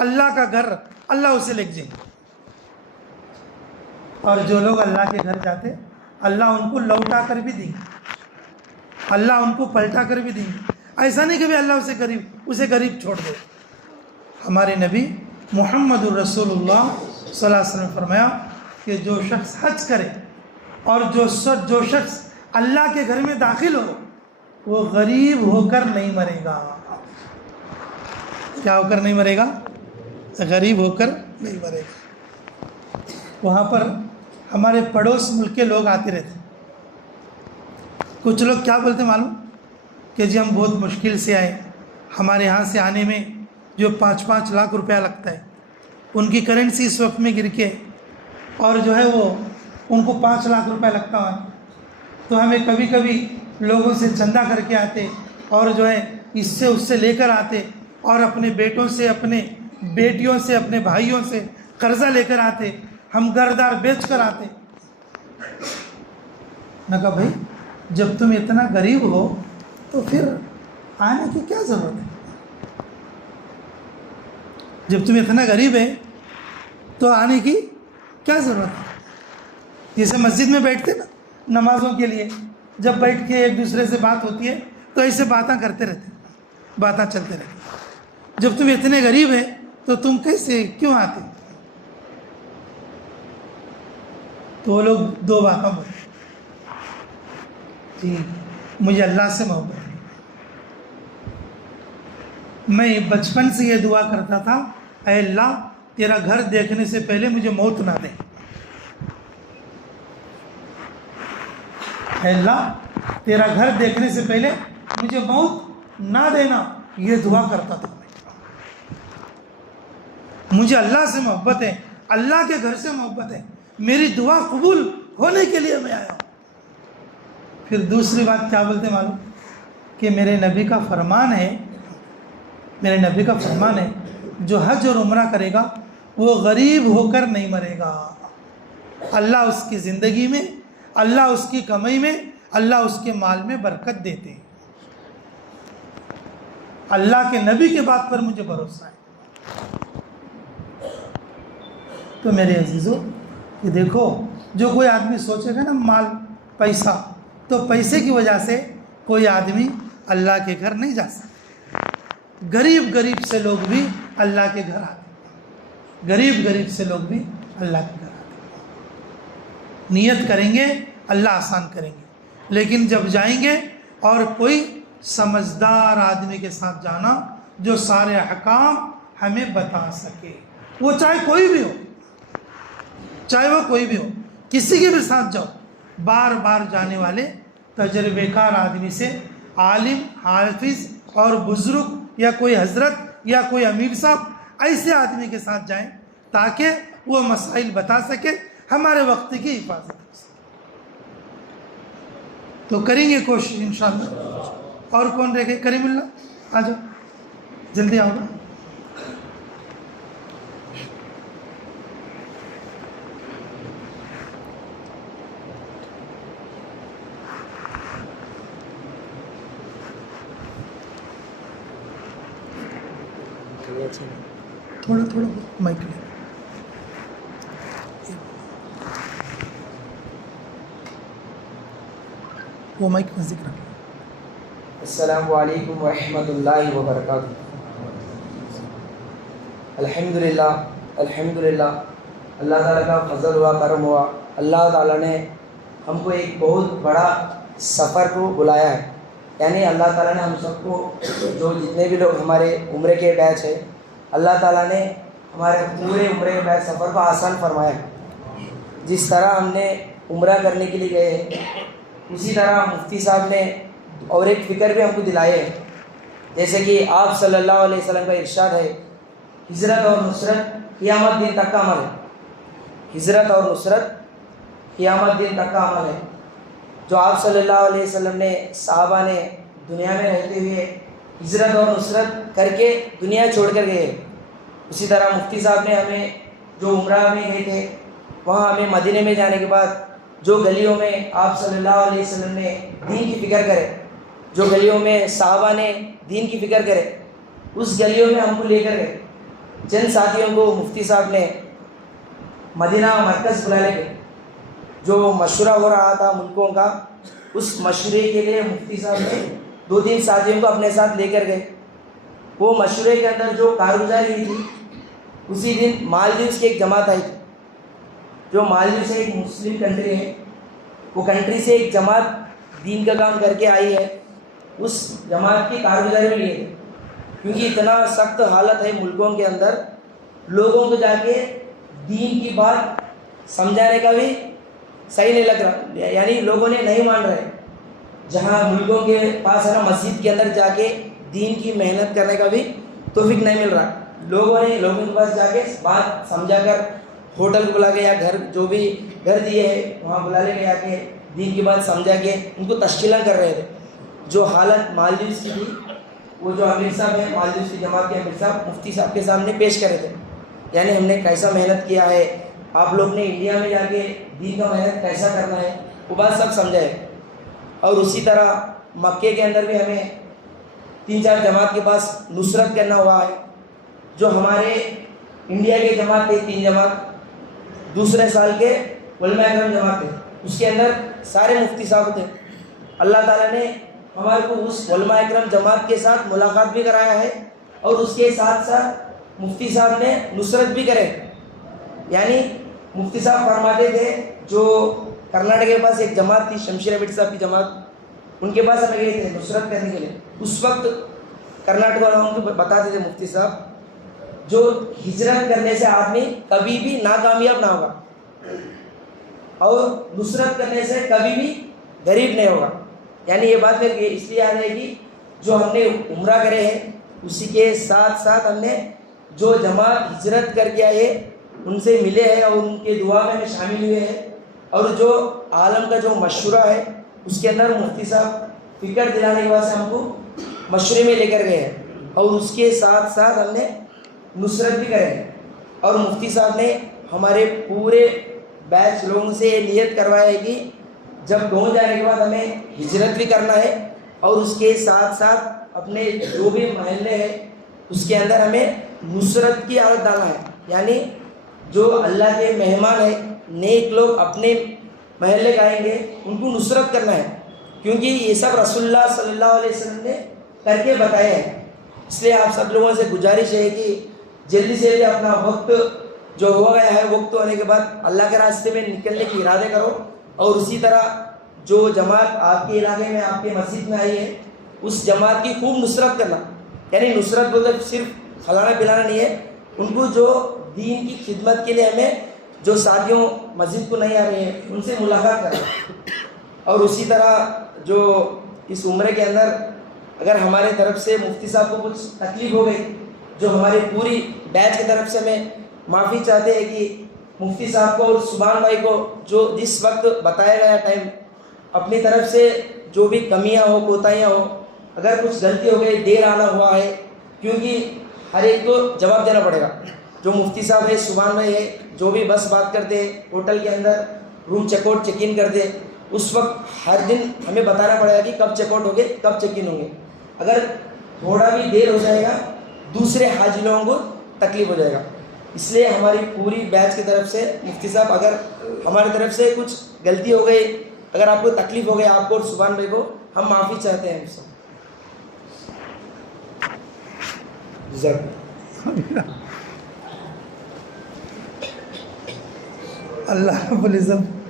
اللہ کا گھر، اللہ اسے لے جائیں گے. اور جو لوگ اللہ کے گھر جاتے اللہ ان کو لوٹا کر بھی دیں گے، اللہ ان کو پلٹا کر بھی دیں گے. ایسا نہیں کہ بھی اللہ اسے غریب چھوڑ دے. ہمارے نبی محمد الرسول اللہ صلی اللہ علیہ وسلم نے فرمایا کہ جو شخص حج کرے اور جو شخص اللہ کے گھر میں داخل ہو وہ غریب ہو کر نہیں مرے گا. کیا ہو کر نہیں مرے گا؟ غریب ہو کر نہیں مرے گا. وہاں پر ہمارے پڑوس ملک کے لوگ آتے رہتے. کچھ لوگ کیا بولتے معلوم کہ جی ہم بہت مشکل سے آئے، ہمارے یہاں سے آنے میں جو 5-5 لاکھ روپیہ لگتا ہے، ان کی کرنسی اس وقت میں گر کے اور جو ہے وہ ان کو 5 لاکھ روپیہ لگتا ہے، تو ہمیں کبھی کبھی لوگوں سے چندہ کر کے آتے اور جو ہے اس سے لے کر آتے اور اپنے بیٹوں سے، اپنے بیٹیوں سے، اپنے بھائیوں سے قرضہ لے کر آتے، ہم گھردار بیچ کر آتے. میں کہا بھائی جب تم اتنا غریب ہو تو پھر آنے کی کیا ضرورت ہے؟ جب تم اتنا غریب ہے تو آنے کی کیا ضرورت ہے؟ جیسے مسجد میں بیٹھتے نا نمازوں کے لیے، جب بیٹھ کے ایک دوسرے سے بات ہوتی ہے تو ایسے باتیں کرتے رہتے، باتیں چلتے رہتے. جب تم اتنے غریب ہیں تو تم کیسے کیوں آتے؟ تو وہ لوگ 2 باتیں بولتے جی مجھے اللہ سے محبت ہے. میں بچپن سے یہ دعا کرتا تھا اے اللہ تیرا گھر دیکھنے سے پہلے مجھے موت نہ دے. اے اللہ تیرا گھر دیکھنے سے پہلے مجھے موت نہ دینا، یہ دعا کرتا تھا. مجھے اللہ سے محبت ہے، اللہ کے گھر سے محبت ہے، میری دعا قبول ہونے کے لیے میں آیا ہوں. پھر دوسری بات کیا بولتے معلوم کہ میرے نبی کا فرمان ہے جو حج اور عمرہ کرے گا وہ غریب ہو کر نہیں مرے گا. اللہ اس کی زندگی میں، اللہ اس کی کمائی میں، اللہ اس کے مال میں برکت دیتے. اللہ کے نبی کے بات پر مجھے بھروسہ ہے. تو میرے عزیزوں یہ دیکھو جو کوئی آدمی سوچے گا نا مال پیسہ، تو پیسے کی وجہ سے کوئی آدمی اللہ کے گھر نہیں جا سکتا. غریب سے لوگ بھی اللہ کے گھر آتے، غریب سے لوگ بھی اللہ کے گھر آتے. نیت کریں گے اللہ آسان کریں گے، لیکن جب جائیں گے اور کوئی سمجھدار آدمی کے ساتھ جانا جو سارے احکام ہمیں بتا سکے، وہ چاہے کوئی بھی ہو، کسی کے بھی ساتھ جاؤ. بار بار جانے والے تجربے کار آدمی سے، عالم، حافظ اور بزرگ یا کوئی حضرت یا کوئی امیر صاحب ایسے آدمی کے ساتھ جائیں تاکہ وہ مسائل بتا سکے، ہمارے وقت کی حفاظت کر سکے. تو کریں گے کوشش انشاءاللہ. اور کون رہ گئے؟ کریم اللہ آ جاؤ، جلدی آؤ گا. تھوڑا مائک لے. وہ مائک نزدیک رکھ. السلام علیکم ورحمۃ اللہ وبرکاتہ. الحمدللہ اللہ تعالیٰ کا فضل ہوا، کرم ہوا اللہ تعالیٰ نے ہم کو ایک بہت بڑا سفر کو بلایا ہے. یعنی اللہ تعالیٰ نے ہم سب کو جو جتنے بھی لوگ ہمارے عمرے کے بیچ ہے اللہ تعالیٰ نے ہمارے پورے عمرے کے بیچ سفر کو آسان فرمایا ہے. جس طرح ہم نے عمرہ کرنے کے لیے گئے اسی طرح مفتی صاحب نے اور ایک فکر بھی ہم کو دلائے ہے. جیسے کہ آپ صلی اللہ علیہ وسلم کا ارشاد ہے ہجرت اور نصرت قیامت دن تک کا عمل ہے. ہجرت اور نصرت قیامت دن تک کا عمل ہے. جو آپ صلی اللہ علیہ وسلم نے صحابہ نے دنیا میں رہتے ہوئے ہجرت اور نصرت کر کے دنیا چھوڑ کر گئے. اسی طرح مفتی صاحب نے ہمیں جو عمرہ میں گئے تھے وہاں ہمیں مدینے میں جانے کے بعد جو گلیوں میں آپ صلی اللہ علیہ وسلم نے دین کی فکر کرے, جو گلیوں میں صحابہ نے دین کی فکر کرے, اس گلیوں میں ہم کو لے کر گئے. چند ساتھیوں کو مفتی صاحب نے مدینہ مرکز بلا لے گئے. جو مشورہ ہو رہا تھا ملکوں کا اس مشورے کے لیے مفتی صاحب نے 2-3 ساتھیوں کو اپنے ساتھ لے کر گئے. وہ مشورے کے اندر جو کارگزاری ہوئی تھی اسی دن مالدیوز کی ایک جماعت آئی تھی. جو مالدیوز ایک مسلم کنٹری ہے, وہ کنٹری سے ایک جماعت دین کا کام کر کے آئی ہے. اس جماعت کی کارگزاری میں لیے تھے کیونکہ اتنا سخت حالت ہے ملکوں کے اندر, لوگوں کو جا کے دین کی بات سمجھانے کا بھی صحیح نہیں لگ رہا. یعنی لوگوں نے نہیں مان رہے. جہاں ملکوں کے پاس ہے نا مسجد کے اندر جا کے دین کی محنت کرنے کا بھی توفیق نہیں مل رہا. لوگوں کے پاس جا کے بات سمجھا کر ہوٹل کو بلا کے یا گھر جو بھی گھر دیے ہیں وہاں بلا لے کے جا کے دین کی بات سمجھا کے ان کو تشکیلیں کر رہے تھے. جو حالت مالدیوز کی تھی وہ جو امیر صاحب ہیں مالدیوز کی جماعت کے امیر صاحب مفتی صاحب کے سامنے پیش کرے تھے. یعنی ہم نے کیسا محنت کیا ہے, آپ لوگ نے انڈیا میں جا کے دین کا محنت کیسا کرنا ہے, وہ بات سب سمجھائے. اور اسی طرح مکے کے اندر بھی ہمیں 3-4 جماعت کے پاس نصرت کرنا ہوا ہے. جو ہمارے انڈیا کے جماعت تھے 3 جماعت, دوسرے سال کے علماء اکرام جماعت تھے, اس کے اندر سارے مفتی صاحب تھے. اللہ تعالیٰ نے ہمارے کو اس علماء اکرام جماعت کے ساتھ ملاقات بھی کرایا ہے اور اس کے ساتھ ساتھ مفتی صاحب نے نصرت بھی کرے. یعنی مفتی صاحب فرماتے تھے جو کرناٹک کے پاس ایک جماعت تھی شمشیر بیٹ صاحب کی جماعت, ان کے پاس ہمیں گئے تھے نصرت کرنے کے لیے. اس وقت کرناٹک والوں کو بتاتے تھے مفتی صاحب جو ہجرت کرنے سے آدمی کبھی بھی ناکامیاب نہ ہوگا اور نصرت کرنے سے کبھی بھی غریب نہیں ہوگا. یعنی یہ بات ہے اس لیے آ رہے گی جو ہم نے عمرہ کرے ہیں اسی کے ساتھ ساتھ ہم نے جو جماعت ہجرت کر کے آئے ان سے ملے ہیں اور ان کے دعا میں شامل ہوئے ہیں. اور جو عالم کا جو مشورہ ہے اس کے اندر مفتی صاحب فکر دلانے کے بعد سے ہم کو مشورے میں لے کر گئے ہیں اور اس کے ساتھ ساتھ ہم نے نصرت بھی کرے ہیں. اور مفتی صاحب نے ہمارے پورے بیچ لوگوں سے یہ نیت کروایا ہے کہ جب گاؤں جانے کے بعد ہمیں ہجرت بھی کرنا ہے اور اس کے ساتھ ساتھ اپنے جو بھی محلے ہیں اس کے اندر ہمیں نصرت کی عادت ڈالنا ہے. یعنی جو اللہ کے مہمان ہیں نیک لوگ اپنے محلے کا آئیں گے ان کو نصرت کرنا ہے کیونکہ یہ سب رسول اللہ صلی اللہ علیہ وسلم نے کر کے بتایا ہے. اس لیے آپ سب لوگوں سے گزارش ہے کہ جلدی سے بھی اپنا وقت جو ہو گیا ہے وقت ہونے کے بعد اللہ کے راستے میں نکلنے کے ارادے کرو. اور اسی طرح جو جماعت آپ کے علاقے میں آپ کے مسجد میں آئی ہے اس جماعت کی خوب نصرت کرنا. یعنی نصرت بولتے صرف کھلانا پلانا نہیں ہے, ان کو جو دین کی خدمت کے لیے ہمیں جو ساتھیوں مسجد کو نہیں آ رہے ہیں ان سے ملاقات کرنا. اور اسی طرح جو اس عمرے کے اندر اگر ہمارے طرف سے مفتی صاحب کو کچھ تکلیف ہو گئی جو ہماری پوری بیچ کی طرف سے ہمیں معافی چاہتے ہیں کہ مفتی صاحب کو اور سبحان بھائی کو جو جس وقت بتایا گیا ٹائم اپنی طرف سے جو بھی کمیاں ہو کوتاہیاں ہو اگر کچھ غلطی ہو گئی دیر آنا ہوا ہے کیونکہ ہر ایک کو جواب دینا پڑے گا. جو مفتی صاحب ہے سبحان بھائی ہے جو بھی بس بات کرتے ہوٹل کے اندر روم چیک آؤٹ چیک ان کرتے اس وقت ہر دن ہمیں بتانا پڑے گا کہ کب چیک آؤٹ ہوگے کب چیک ان ہوں گے. اگر تھوڑا بھی دیر ہو جائے گا دوسرے حاجی لوگوں کو تکلیف ہو جائے گا. اس لیے ہماری پوری بیچ کی طرف سے مفتی صاحب اگر ہماری طرف سے کچھ غلطی ہو گئی اگر آپ کو تکلیف ہو گئی آپ کو اور سبحان بھائی کو ہم معافی چاہتے ہیں. اللہ رب العزت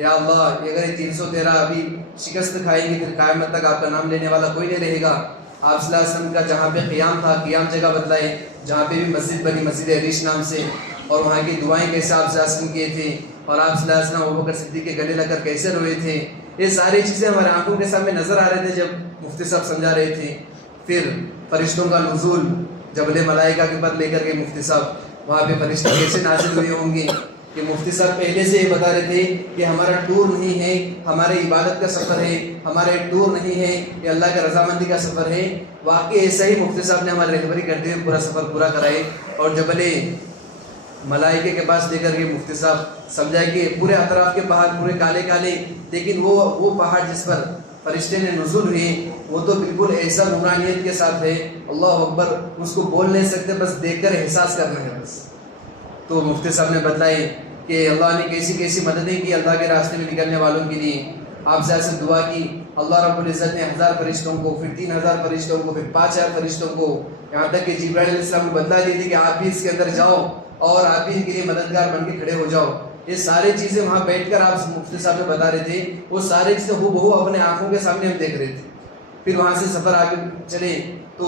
یا اللہ اگر یہ 313 ابھی شکست کھائیں گے پھر قیامت تک آپ کا نام لینے والا کوئی نہیں رہے گا. آپ صلی اللہ علیہ وسلم کا جہاں پہ قیام تھا قیام جگہ بدلائے, جہاں پہ بھی مسجد بنی مسجد عریش نام سے, اور وہاں کی دعائیں کیسے آپ صلی اللہ علیہ وسلم کیے تھے, اور آپ صلی اللہ علیہ وسلم ابوبکر صدیق کے گلے لگ کر کیسے روئے تھے, یہ ساری چیزیں ہمارے آنکھوں کے سامنے نظر آ رہے تھے جب مفتی صاحب سمجھا رہے تھے. پھر فرشتوں کا نزول جبل ملائکہ کے پر لے کر کے مفتی صاحب وہاں پہ فرشتے کیسے نازل ہوئے ہوں گے, کہ مفتی صاحب پہلے سے یہ بتا رہے تھے کہ ہمارا ٹور نہیں ہے, ہمارے عبادت کا سفر ہے, ہمارے ٹور نہیں ہے, یہ اللہ کے رضامندی کا سفر ہے. واقعی ایسا ہی مفتی صاحب نے ہماری رہبری کرتے ہوئے پورا سفر پورا کرائے, اور جبل ملائکے کے پاس لے کر کے مفتی صاحب سمجھائے کہ پورے اطراف کے پہاڑ پورے کالے کالے, لیکن وہ پہاڑ جس پر فرشتے نے نزول ہوئے وہ تو بالکل ایسا نورانیت کے ساتھ ہے, اللہ اکبر, اس کو بول نہیں سکتے, بس دیکھ کر احساس کرنا ہے بس. تو مفتی صاحب نے بتلائے کہ اللہ نے کیسی کیسی مددیں کی اللہ کے راستے میں نکلنے والوں کے لیے. آپ سے ایسے دعا کی, اللہ رب العزت نے 1000 فرشتوں کو, پھر 3000 فرشتوں کو, پھر 5000 فرشتوں کو, یہاں تک کہ جبرائیل علیہ السلام کو بدلا دی تھی کہ آپ بھی اس کے اندر جاؤ اور آپ بھی ان کے لیے مددگار بن کے کھڑے ہو جاؤ. یہ ساری چیزیں وہاں بیٹھ کر آپ مفتی صاحب نے بتا رہے تھے, وہ ساری چیزیں ہو بہو اپنے آنکھوں کے سامنے ہم دیکھ رہے تھے. پھر وہاں سے سفر آگے چلے تو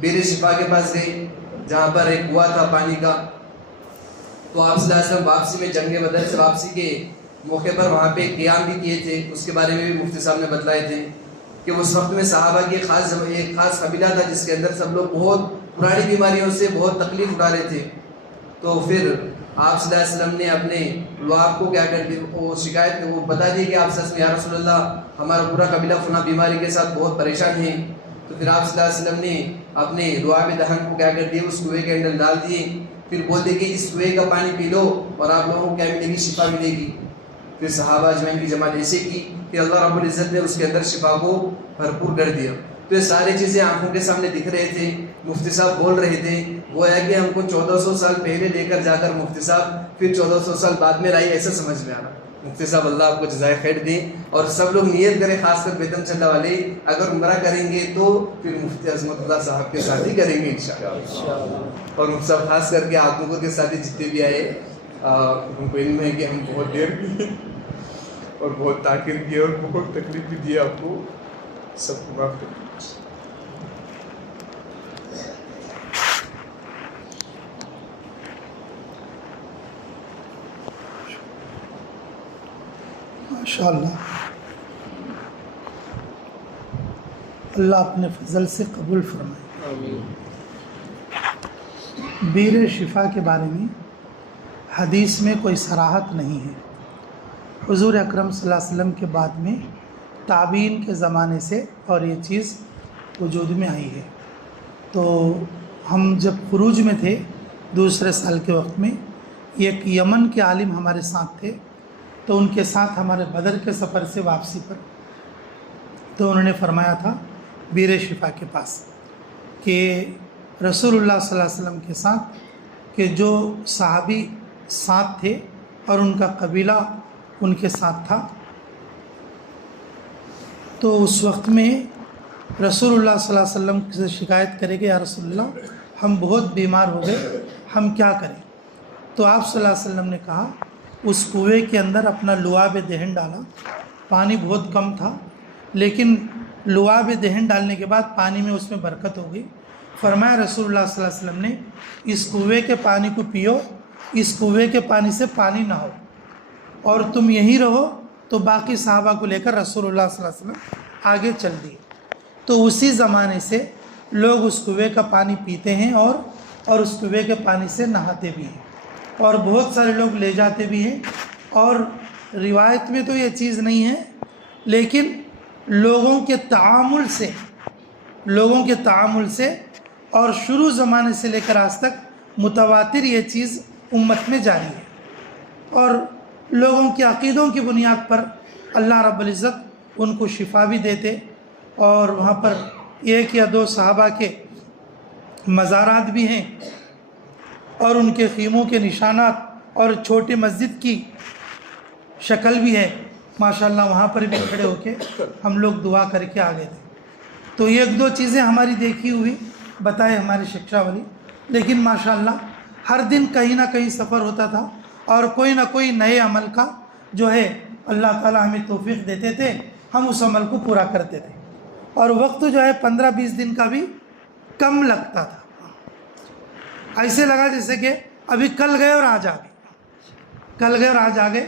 بیر شفا کے پاس گئے جہاں پر ایک کنواں تھا پانی کا. تو آپ صلی اللہ علیہ وسلم واپسی میں جنگ بدر سے واپسی کے موقع پر وہاں پہ قیام بھی کیے تھے. اس کے بارے میں بھی مفتی صاحب نے بتلائے تھے کہ اس وقت میں صحابہ کی ایک خاص قبیلہ تھا جس کے اندر سب لوگ بہت پرانی بیماریوں سے بہت تکلیف اٹھا رہے تھے. تو پھر آپ صلی اللہ علیہ وسلم نے اپنے لواب کو کیا کر وہ شکایت وہ بتا دی کہ آپ صلی اللہ علیہ وسلم یا رسول اللہ ہمارا پورا قبیلہ فلاں بیماری کے ساتھ بہت پریشان ہے. تو پھر آپ صلی اللہ علیہ وسلم نے اپنے لواب دہن کو کیا کر دیا, اس کنویں کے اندر ڈال دیے. پھر بولتے کہ اس کنویں کا پانی پی لو اور آپ لوگوں کو کیا ملے گی, شفا ملے گی. پھر صحابہ اجمعین کی جماعت ایسے کی کہ اللہ رب العزت نے اس کے اندر شفا کو بھرپور کر دیا. تو یہ ساری چیزیں آنکھوں کے سامنے دکھ رہے تھے. مفتی صاحب بول رہے تھے وہ ہے کہ ہم کو 1400 سال پہلے لے کر جا کر مفتی صاحب پھر 1400 سال بعد میں لائی, ایسا سمجھ میں آ رہا. مفتی صاحب اللہ آپ کو جزائے خیر دیں, اور سب لوگ نیت کریں, خاص کر بیتم چلہ والے اگر عمرہ کریں گے تو پھر مفتی عظمت اللہ صاحب کے ساتھ ہی کریں گے انشاءاللہ. اور مفتی صاحب خاص کر کے آپ لوگوں کے ساتھ جتنے بھی آئے ہم کو علم ہے کہ ہم بہت دیر کی اور بہت تاخیر کی اور بہت تکلیف بھی دی آپ کو, سب کو معاف کریں. ماشاءاللہ, اللہ اپنے فضل سے قبول فرمائے. بیر شفا کے بارے میں حدیث میں کوئی صراحت نہیں ہے. حضور اکرم صلی اللہ علیہ وسلم کے بعد میں تابعین کے زمانے سے اور یہ چیز وجود میں آئی ہے. تو ہم جب خروج میں تھے دوسرے سال کے وقت میں, ایک یمن کے عالم ہمارے ساتھ تھے, تو ان کے ساتھ ہمارے بدر کے سفر سے واپسی پر تو انہوں نے فرمایا تھا بیر شفا کے پاس کہ رسول اللہ صلی اللہ علیہ وسلم کے ساتھ کہ جو صحابی ساتھ تھے اور ان کا قبیلہ ان کے ساتھ تھا, تو اس وقت میں رسول اللہ صلی اللہ علیہ وسلم سے شکایت کرے کہ یا رسول اللہ ہم بہت بیمار ہو گئے, ہم کیا کریں. تو آپ صلی اللہ علیہ وسلم نے کہا اس کنویں کے اندر اپنا لعاب دہن ڈالا. پانی بہت کم تھا لیکن لعاب دہن ڈالنے کے بعد پانی میں اس میں برکت ہو گئی. فرمایا رسول اللہ صلی اللہ علیہ وسلم نے اس کنویں کے پانی کو پیو, اس کنویں کے پانی سے پانی نہ ہو, اور تم یہیں رہو. تو باقی صحابہ کو لے کر رسول اللہ صلی اللہ علیہ وسلم آگے چل دیے. تو اسی زمانے سے لوگ اس کنویں کا پانی پیتے ہیں اور اس کنویں کے پانی سے نہاتے بھی ہیں, اور بہت سارے لوگ لے جاتے بھی ہیں. اور روایت میں تو یہ چیز نہیں ہے, لیکن لوگوں کے تعامل سے اور شروع زمانے سے لے کر آج تک متواتر یہ چیز امت میں جاری ہے. اور لوگوں کے عقیدوں کی بنیاد پر اللہ رب العزت ان کو شفا بھی دیتے, اور وہاں پر 1 یا 2 صحابہ کے مزارات بھی ہیں اور ان کے خیموں کے نشانات اور چھوٹی مسجد کی شکل بھی ہے. ماشاءاللہ وہاں پر بھی کھڑے ہو کے ہم لوگ دعا کر کے آگے تھے. تو 1-2 چیزیں ہماری دیکھی ہوئی بتائے ہمارے شکشا والی, لیکن ماشاءاللہ ہر دن کہیں نہ کہیں سفر ہوتا تھا اور کوئی نہ کوئی نئے عمل کا جو ہے اللہ تعالیٰ ہمیں توفیق دیتے تھے, ہم اس عمل کو پورا کرتے تھے, اور وقت جو ہے 15-20 دن کا بھی کم لگتا تھا. ایسے لگا جیسے کہ ابھی کل گئے اور آج آ گئے, کل گئے اور آج آ گئے.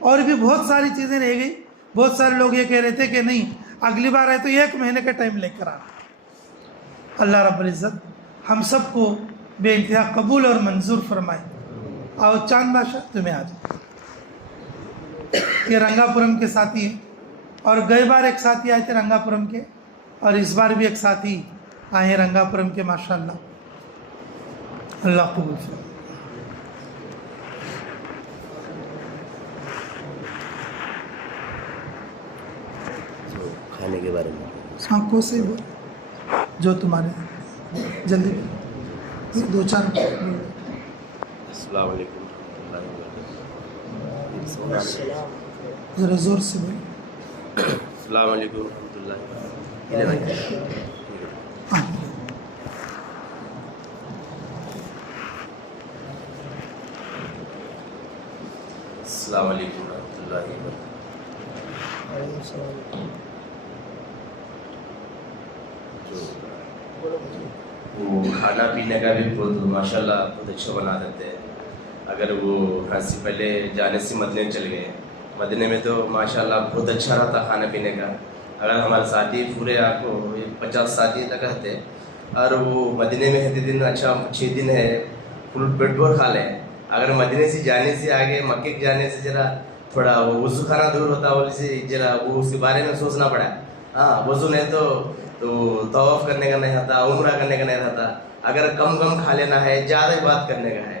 اور بھی بہت ساری چیزیں رہ گئی. بہت سارے لوگ یہ کہہ رہے تھے کہ نہیں اگلی بار ہے تو 1 مہینے کا ٹائم لے کر آنا. اللہ رب العزت ہم سب کو بے انتہا قبول اور منظور فرمائے. اور چاند بادشاہ تمہیں آ جائے. یہ رنگا پورم کے ساتھی ہیں, اور گئے بار ایک ساتھی آئے تھے رنگا پورم کے, اور اس بار بھی ایک ساتھی آئے ہیں رنگا پورم کے. ماشاءاللہ, اللہ قبول فرمائے. کھانے کے بارے میں ہاں کو سے بول جو تمہارے جلدی 2-4 السلام علیکم ذرا زور سے بول. السلام علیکم ورحمۃ اللہ. السلام علیکم ورحمۃ اللہ وبرکاتہ. وہ کھانا پینے کا بھی بہت ماشاء اللہ بہت اچھا بنا دیتے ہیں. اگر وہ ہنسی پہلے جانے سے مدینے چل گئے, مدینے میں تو ماشاء اللہ بہت اچھا رہتا کھانا پینے کا. اگر ہمارے ساتھی پورے آپ کو 50 ساتھی تک رہتے, اور وہ مدینے میں رہتے دن اچھا 6 دن ہے فل پیٹ بھر کھا لیں. اگر مدینے سے جانے سے آگے مکے کے جانے سے ذرا تھوڑا وہ وضو خانہ دور ہوتا ہے, سے ذرا وہ اس کے بارے میں سوچنا پڑا. ہاں وضو نہیں تو طواف کرنے کا نہیں رہتا, عمرہ کرنے کا نہیں رہتا. اگر کم کھا لینا ہے, زیادہ بات کرنے کا ہے,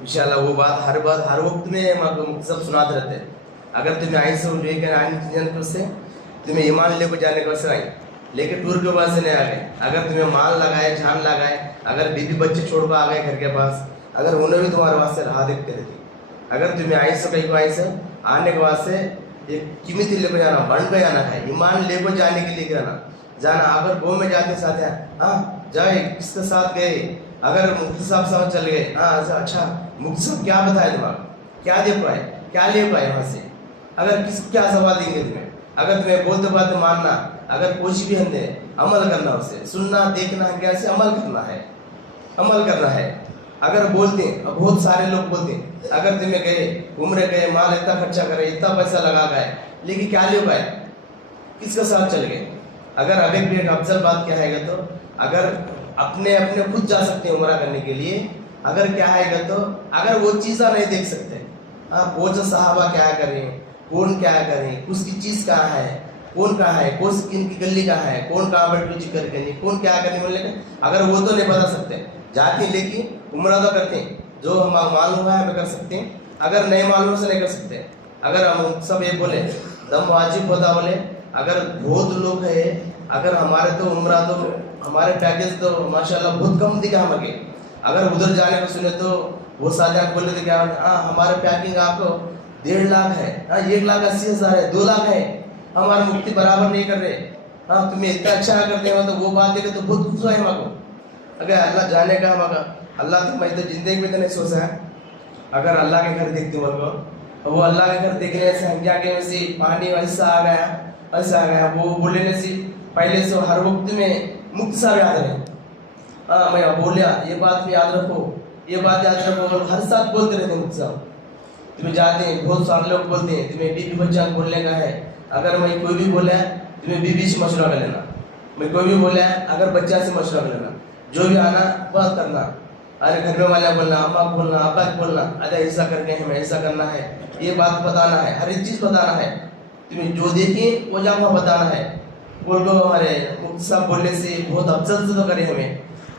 انشاءاللہ وہ بات ہر وقت میں سب سناتے رہتے ہیں. اگر تمہیں آئیں سے جو کہ آنے سے تمہیں ایمان لے کو جانے کا ویسے آئیں, لیکن ٹور کے پاس سے نہیں آ گئے. اگر تمہیں مال لگائے, جان لگائے, اگر بیوی بچے چھوڑ کر آ گئے گھر کے پاس, اگر انہیں بھی تمہارے واسطے راہ دیکھتے رہتی. اگر تمہیں آئیں سے کہیں کو آئیں سے آنے کے واسطے ایک قیمتی لے کو جانا, بن پہ جانا ہے, ایمان لے کو جانے کے لیے جانا. اگر گاؤں میں جاتے ساتھ ہیں, ہاں جائے کس کے ساتھ گئے, اگر مفتی صاحب ساتھ چل گئے, ہاں اچھا مفتی صاحب کیا بتائے دماغ, کیا دے پائے, کیا لے پائے وہاں سے, اگر کیا سوال دیں گے تمہیں. اگر تمہیں بولتے بات ماننا, اگر کچھ بھی ہندے عمل کرنا, اسے سننا دیکھنا کیسے عمل کرنا ہے. اگر بولتے ہیں, بہت سارے لوگ بولتے ہیں, اگر تمہیں گئے عمرے گئے, مال اتنا خرچہ کرے, اتنا پیسہ لگا گئے, لیکن کیا لے پائے, کس کا ساتھ چل گئے. اگر اب ایک افضل بات کیا ہے گا تو اگر اپنے خود جا سکتے ہیں عمرہ کرنے کے لیے, اگر کیا ہے گا تو اگر وہ چیزیں نہیں دیکھ سکتے, ہاں وہ جو صحابہ کیا کریں, کون کیا کریں, اس کی چیز کہاں ہے, کون کہاں ہے, کون کی گلی کہاں ہے, کون کہاں بیٹھ کے ذکر کرنی, کون کیا کرنی بولنے کا, اگر وہ تو نہیں بتا سکتے جاتے, لیکن عمرہ تو کرتے ہیں. جو ہم معلوم ہے ہمیں کر سکتے ہیں, اگر نئے معلوم سے نہیں کر سکتے. اگر ہم سب یہ بولے دم واجب ہوتا بولے, اگر بہت لوگ ہے, اگر ہمارے تو عمرہ تو ہمارے پیکیج تو ماشاءاللہ بہت کم دکھا ہمیں. اگر ادھر جانے کو سنے تو وہ ساتھ آپ بولے تھے کیا, ہاں ہمارے پیکنگ آپ کو 1.5 لاکھ ہے, ہاں 1,80,000 ہے, 2 لاکھ ہے, ہمارے مفتی برابر نہیں کر رہے. ہاں تمہیں اتنا اچھا کرتے ہو تو وہ بات دیکھے تو بہت خوش ہوئے ہم کو. اگر اللہ جانے کا ہم اللہ تو میں تو زندگی میں تو نہیں سوچا ہے. اگر اللہ کے گھر دیکھتے ہو وہ اللہ کے گھر دیکھنے سے ہم کیا کہ ویسے پانی ایسا آ گیا, وہ بولنے سے پہلے سے ہر وقت میں مفتی صاحب یاد رہے. ہاں میں بولیا یہ بات بھی یاد رکھو, یہ بات یاد رکھو, ہر ساتھ بولتے رہتے ہیں مفتی صاحب. تمہیں جاتے ہیں بہت سارے لوگ بولتے ہیں تمہیں بیوی بچہ بولنے کا ہے, اگر میں کوئی بھی بولا ہے تمہیں بیوی سے مشورہ کر لینا, میں کوئی بھی بولا ہے اگر بچہ سے مشورہ کر لینا, جو بھی آنا بات کرنا. ارے گھر میں والا بولنا, اماں کو بولنا, ابا کو بولنا, ارے ایسا کر کے ہمیں ایسا کرنا ہے, یہ بات بتانا ہے, ہر ایک چیز بتانا ہے. تمہیں جو دیکھیں وہ جہاں بتانا ہے. بول دو ہمارے مفتی صاحب بولنے سے بہت افضل سے تو کرے ہمیں.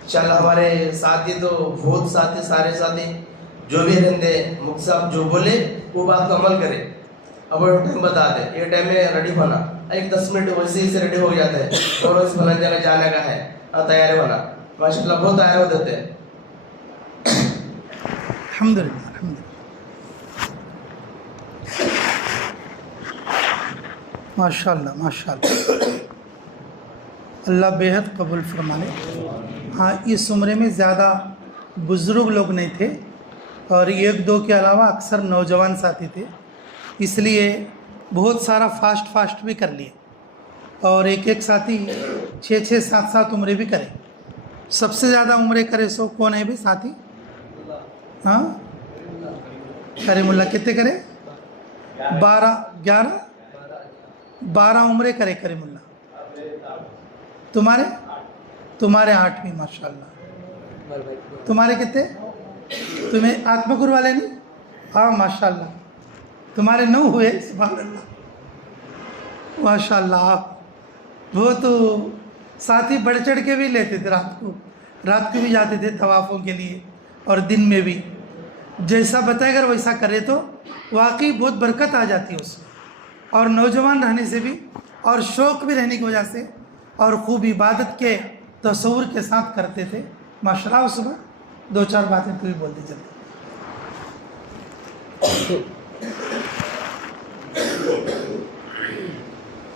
انشاءاللہ ہمارے ساتھی تو بہت ساتھی, سارے ساتھی جو بھی رہتے مفتی صاحب جو بولے وہ بات کو عمل کرے. اب ٹائم بتا دے, یہ ٹائم میں ریڈی ہونا, ایک 10 منٹ ویسے ہی سے ریڈی ہو جاتا ہے, اور اس فلاں جگہ جانے کا ہے, تیار ہونا. ماشاءاللہ بہت تیار ہو دیتے ہیں. الحمدللہ ماشاءاللہ ماشاءاللہ, اللہ بے حد قبول فرمانے. ہاں اس عمرے میں زیادہ بزرگ لوگ نہیں تھے, اور 1-2 کے علاوہ اکثر نوجوان ساتھی تھے. اس لیے بہت سارا فاسٹ بھی کر لیے، اور ایک ساتھی 6 7 عمرے بھی کرے۔ سب سے زیادہ عمرے کرے سو کون ہے بھی ساتھی؟ ہاں کریم اللہ کتنے کرے؟ 12 عمرے کرے کریم اللہ۔ تمہارے 8 بھی ماشاء اللہ۔ تمہارے کتنے؟ تمہیں آتمکر والے نہیں؟ ہاں ماشاء اللہ تمہارے 9 ہوئے، سبحان اللہ ماشاء اللہ۔ وہ تو ساتھی بڑھ چڑھ کے بھی لیتے تھے، رات کو بھی جاتے تھے طوافوں کے لیے اور دن میں بھی۔ جیسا بتائے اگر ویسا کرے تو واقعی بہت برکت آ جاتی ہے اس میں، اور نوجوان رہنے سے بھی اور شوق بھی رہنے کی وجہ سے، اور خوب عبادت کے تصور کے ساتھ کرتے تھے ماشاء اللہ۔ صبح 2-4 باتیں تو بھی بولتے چلتے۔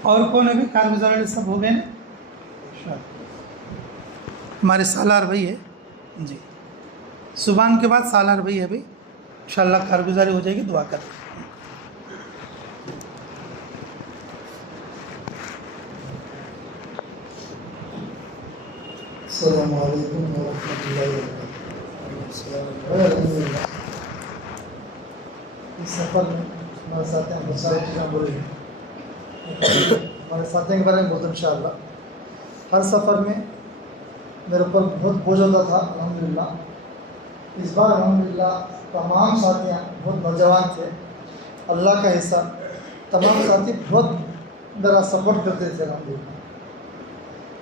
اور کون ابھی کارگزار والے سب ہو گئے نا؟ ہمارے سالار بھائی ہے جی، صبح کے بعد سالار بھائی ہے، ابھی انشاءاللہ کارگزاری ہو جائے گی، دعا کریں۔ السلام علیکم ورحمۃ اللہ وبرکاتہ۔ اس سفر میں ہمارے ساتھیوں بہت ساری چیزیں بولی ہیں، ہمارے ساتھیوں کے بارے میں بہت انشاءاللہ۔ ہر سفر میں میرے اوپر بہت بوجھ ہوتا تھا، الحمدللہ۔ اس بار الحمدللہ تمام ساتھیاں بہت نوجوان تھے، اللہ کا حصہ، تمام ساتھی بہت میرا سپورٹ کرتے تھے الحمدللہ۔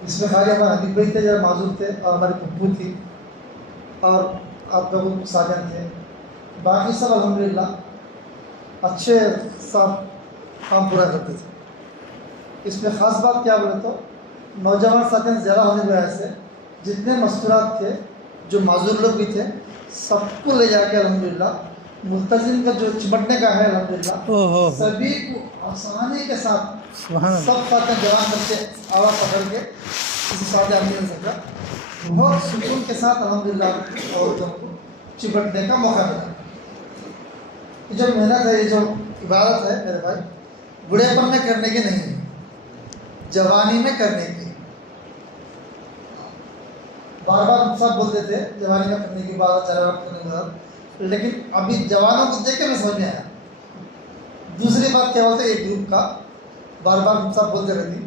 اس میں خالی ہمارے حبیب بھائی تھے جو معذور تھے، اور ہماری پھپھو تھی، اور آپ لوگوں ساتھیاں تھے، باقی سب الحمدللہ اچھے سب کام پورا کرتے تھے۔ اس میں خاص بات کیا بولے تو نوجوان ساتھیاں زیادہ ہونے کی وجہ سے جتنے مستورات تھے، جو معذور لوگ بھی تھے، سب کو لے جا کے الحمدللہ ملتزم کا جو چمٹنے کا ہے الحمدللہ سبھی کو آسانی کے ساتھ سب ساتھ جوان بچے آواز پکڑ کے کسی ساتھ نہیں مل سکتا، بہت سکون کے ساتھ الحمدللہ عورتوں کو چمٹنے کا موقع ملا۔ یہ جو محنت ہے، یہ جو عبادت ہے میرے بھائی، بڑھے پن میں کرنے کی نہیں ہے، جوانی میں کرنے کی۔ بار بار سب بولتے تھے جوانی میں کرنے کی بات، چلا وقت کرنے کی بات، لیکن ابھی جوانوں کو دیکھ کے میں سمجھ میں آیا۔ دوسری بات کیا ہوتا ہے، ایک گروپ کا بار بار سب بولتے رہتی،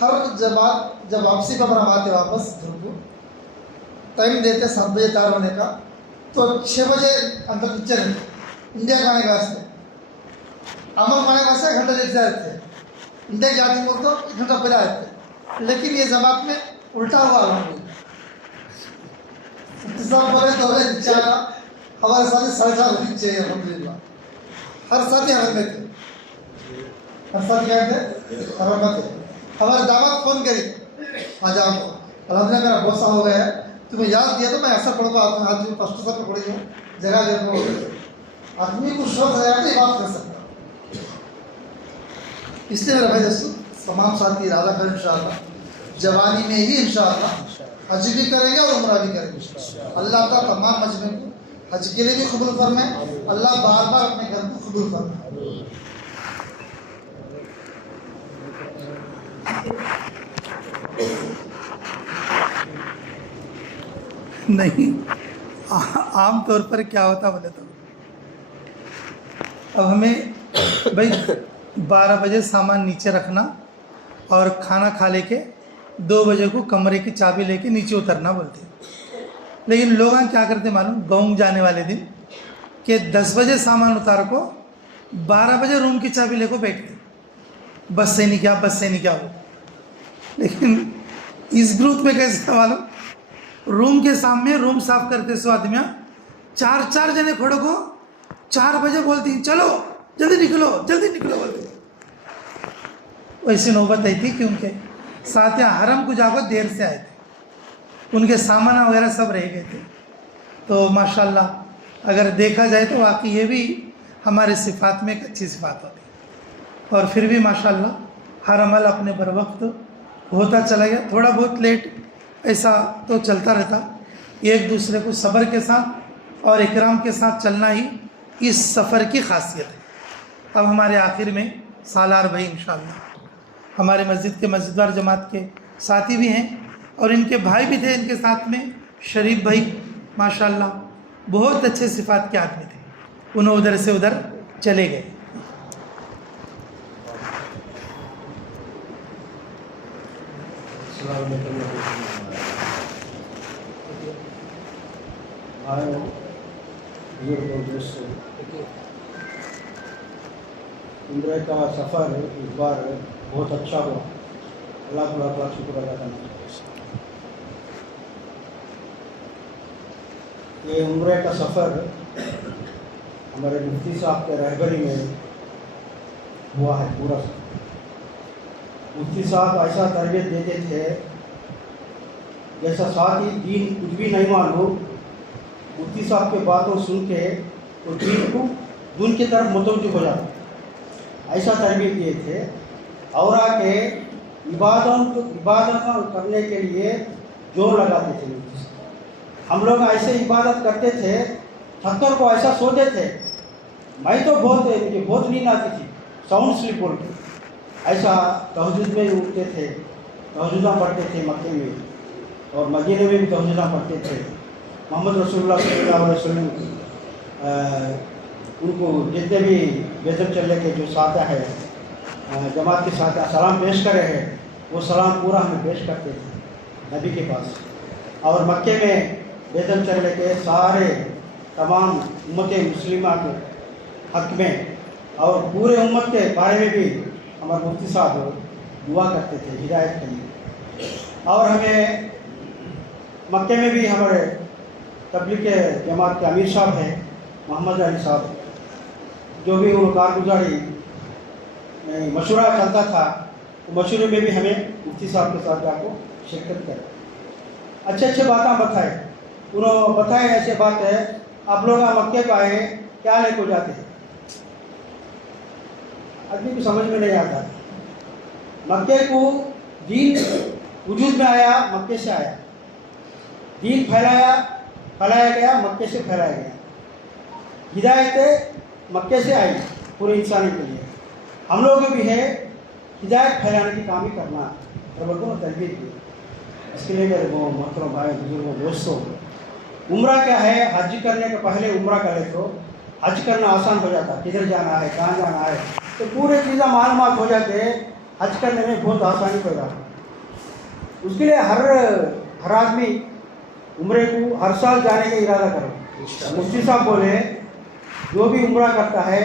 ہر جماعت جب واپسی پر ہم آتے واپس گھر کو ٹائم دیتے 7 بجے تیار ہونے کا، تو 6 بجے اندر پیچھے رہتے انڈیا کھانے کا واسطے، عمل کھانے کا واسطے 1 گھنٹہ لیٹ سے آتے تھے، انڈیا کی آتی تو 1 گھنٹہ پہلے آتے تھے۔ لیکن یہ جماعت میں الٹا ہوا الحمدللہ، انتظام بولے تو ہمارے ساتھی 4:30 بجے چاہیے الحمدللہ، ہر ساتھی حرم میں تھے، ہر ساتھی کیا تھے حرم میں تھے۔ ہمارے داماد فون کری آج آپ کو الحمدللہ میرا بہت سا ہو گیا ہے، تمہیں یاد دیا تو میں ایسا پڑھوں گا، آج بھی فسٹ سب میں پڑھی ہوں جگہ جگہ آدمی کو شوق ہے تو یہ بات کر سکتا۔ اس لیے میرا بھائی دوستو تمام ساتھی ارادہ کریں انشاءاللہ جوانی میں ہی انشاءاللہ حج بھی کریں گے اور عمرہ بھی کریں گے۔ اللہ تعالیٰ تمام مجمع کو حج کے لیے بھی قبول فرمائے، اللہ بار بار اپنے گھر کو قبول فرمائے۔ نہیں عام طور پر کیا ہوتا بولے تو اب ہمیں بھائی 12 بجے سامان نیچے رکھنا اور کھانا کھا لے کے 2 بجے کو کمرے کی چابی لے کے نیچے اترنا بولتے ہیں، لیکن لوگ کیا کرتے معلوم، گاؤں جانے والے دن کہ 10 بجے سامان اتار کو 12 بجے روم کی چابی لے کو بیٹھتے، بس سے نہیں کیا ہو۔ لیکن اس گروپ میں کیسے معلوم، روم کے سامنے روم صاف کرتے سو آدمیاں 4 جنے کھڑے کو 4 بجے بولتی چلو جلدی نکلو بولتے۔ ویسی نوبت آئی تھی کیونکہ ساتھ حرم کو جا کر دیر سے آئے تھے، ان کے سامان وغیرہ سب رہ گئے تھے۔ تو ماشاءاللہ اگر دیکھا جائے تو واقعی یہ بھی ہمارے صفات میں ایک اچھی صفات ہوتی ہے، اور پھر بھی ماشاءاللہ ہر عمل اپنے بر وقت ہوتا چلا گیا، تھوڑا بہت لیٹ ایسا تو چلتا رہتا۔ ایک دوسرے کو صبر کے ساتھ اور اکرام کے ساتھ چلنا ہی اس سفر کی خاصیت ہے۔ اب ہمارے آخر میں سالار بھائی انشاءاللہ ہمارے مسجد کے مسجدوار جماعت کے ساتھی بھی ہیں اور ان کے بھائی بھی تھے ان کے ساتھ میں شریف بھائی ماشاءاللہ بہت اچھے صفات کے آدمی تھے، انہوں ادھر سے ادھر چلے گئے. عمرے کا سفر اس بار بہت اچھا ہوا، اللہ کا شکر ادا کرنا چاہیے. یہ عمرے کا سفر ہمارے مفتی صاحب کے رہبری میں ہوا ہے. پورا مفتی صاحب ایسا تربیت دیتے تھے جیسا ساتھ ہی دین کچھ بھی نہیں معلوم، مفتی صاحب کے باتوں سن کے وہ دین کو دن کی طرف متوجہ ہو جاتا، ایسا تربیت دیے تھے. اور آ کے عبادت کرنے کے لیے زور لگاتے تھے مفتی صاحب. ہم لوگ ایسے عبادت کرتے تھے، تھکر کو ایسا سوتے تھے، میں تو مجھے بہت نیند آتی تھی ساؤنڈ سلیپ بول کے. ایسا تہجد میں اٹھتے تھے، تہجداں پڑھتے تھے مکے میں اور مدینے میں بھی تہجداں پڑھتے تھے. محمد رسول اللہ صلی اللہ علیہ وسلم ان کو جتنے بھی بیدر چلے کے جو ساتھ ہے جماعت کے ساتھ سلام پیش کرے ہیں، وہ سلام پورا ہمیں پیش کرتے تھے نبی کے پاس. اور مکے میں بیدر چلے کے سارے تمام امت مسلمہ کے حق میں اور پورے امت کے بارے میں بھی ہمارے مفتی صاحب دعا کرتے تھے ہدایت کے لیے. اور ہمیں مکے میں بھی ہمارے تبلیغ جماعت کے امیر صاحب ہیں محمد علی صاحب، جو بھی وہ کارگزاری مشورہ چلتا تھا، مشورے میں بھی ہمیں مفتی صاحب کے ساتھ جا کو شرکت کرے، اچھے اچھے باتیں بتائے. انہوں بتائے ایسے بات ہے آپ لوگ مکے پہ آئے کیا لے کو جاتے ہیں، آدمی کو سمجھ میں نہیں آتا. مکے کو دین وجود میں آیا، مکے سے آیا، دین پھیلایا گیا، مکے سے پھیلایا گیا. ہدایت مکے سے آئی پورے انسانی کے لیے. ہم لوگ بھی ہے ہدایت پھیلانے کی کام ہی کرنا اور لوگوں نے تربیت دی. اس کے لیے میرے وہ محترم بھائی بزرگوں دوستوں، عمرہ کیا ہے؟ حج کرنے کے پہلے عمرہ کرے تو حج کرنا آسان ہو جاتا، کدھر جانا ہے کہاں جانا ہے تو پورے چیزیں معلومات ہو جاتے، حج کرنے میں بہت آسانی ہو جاتا. اس کے لیے ہر آدمی عمرے کو ہر سال جانے کا ارادہ کرو. مفتی صاحب بولے جو بھی عمرہ کرتا ہے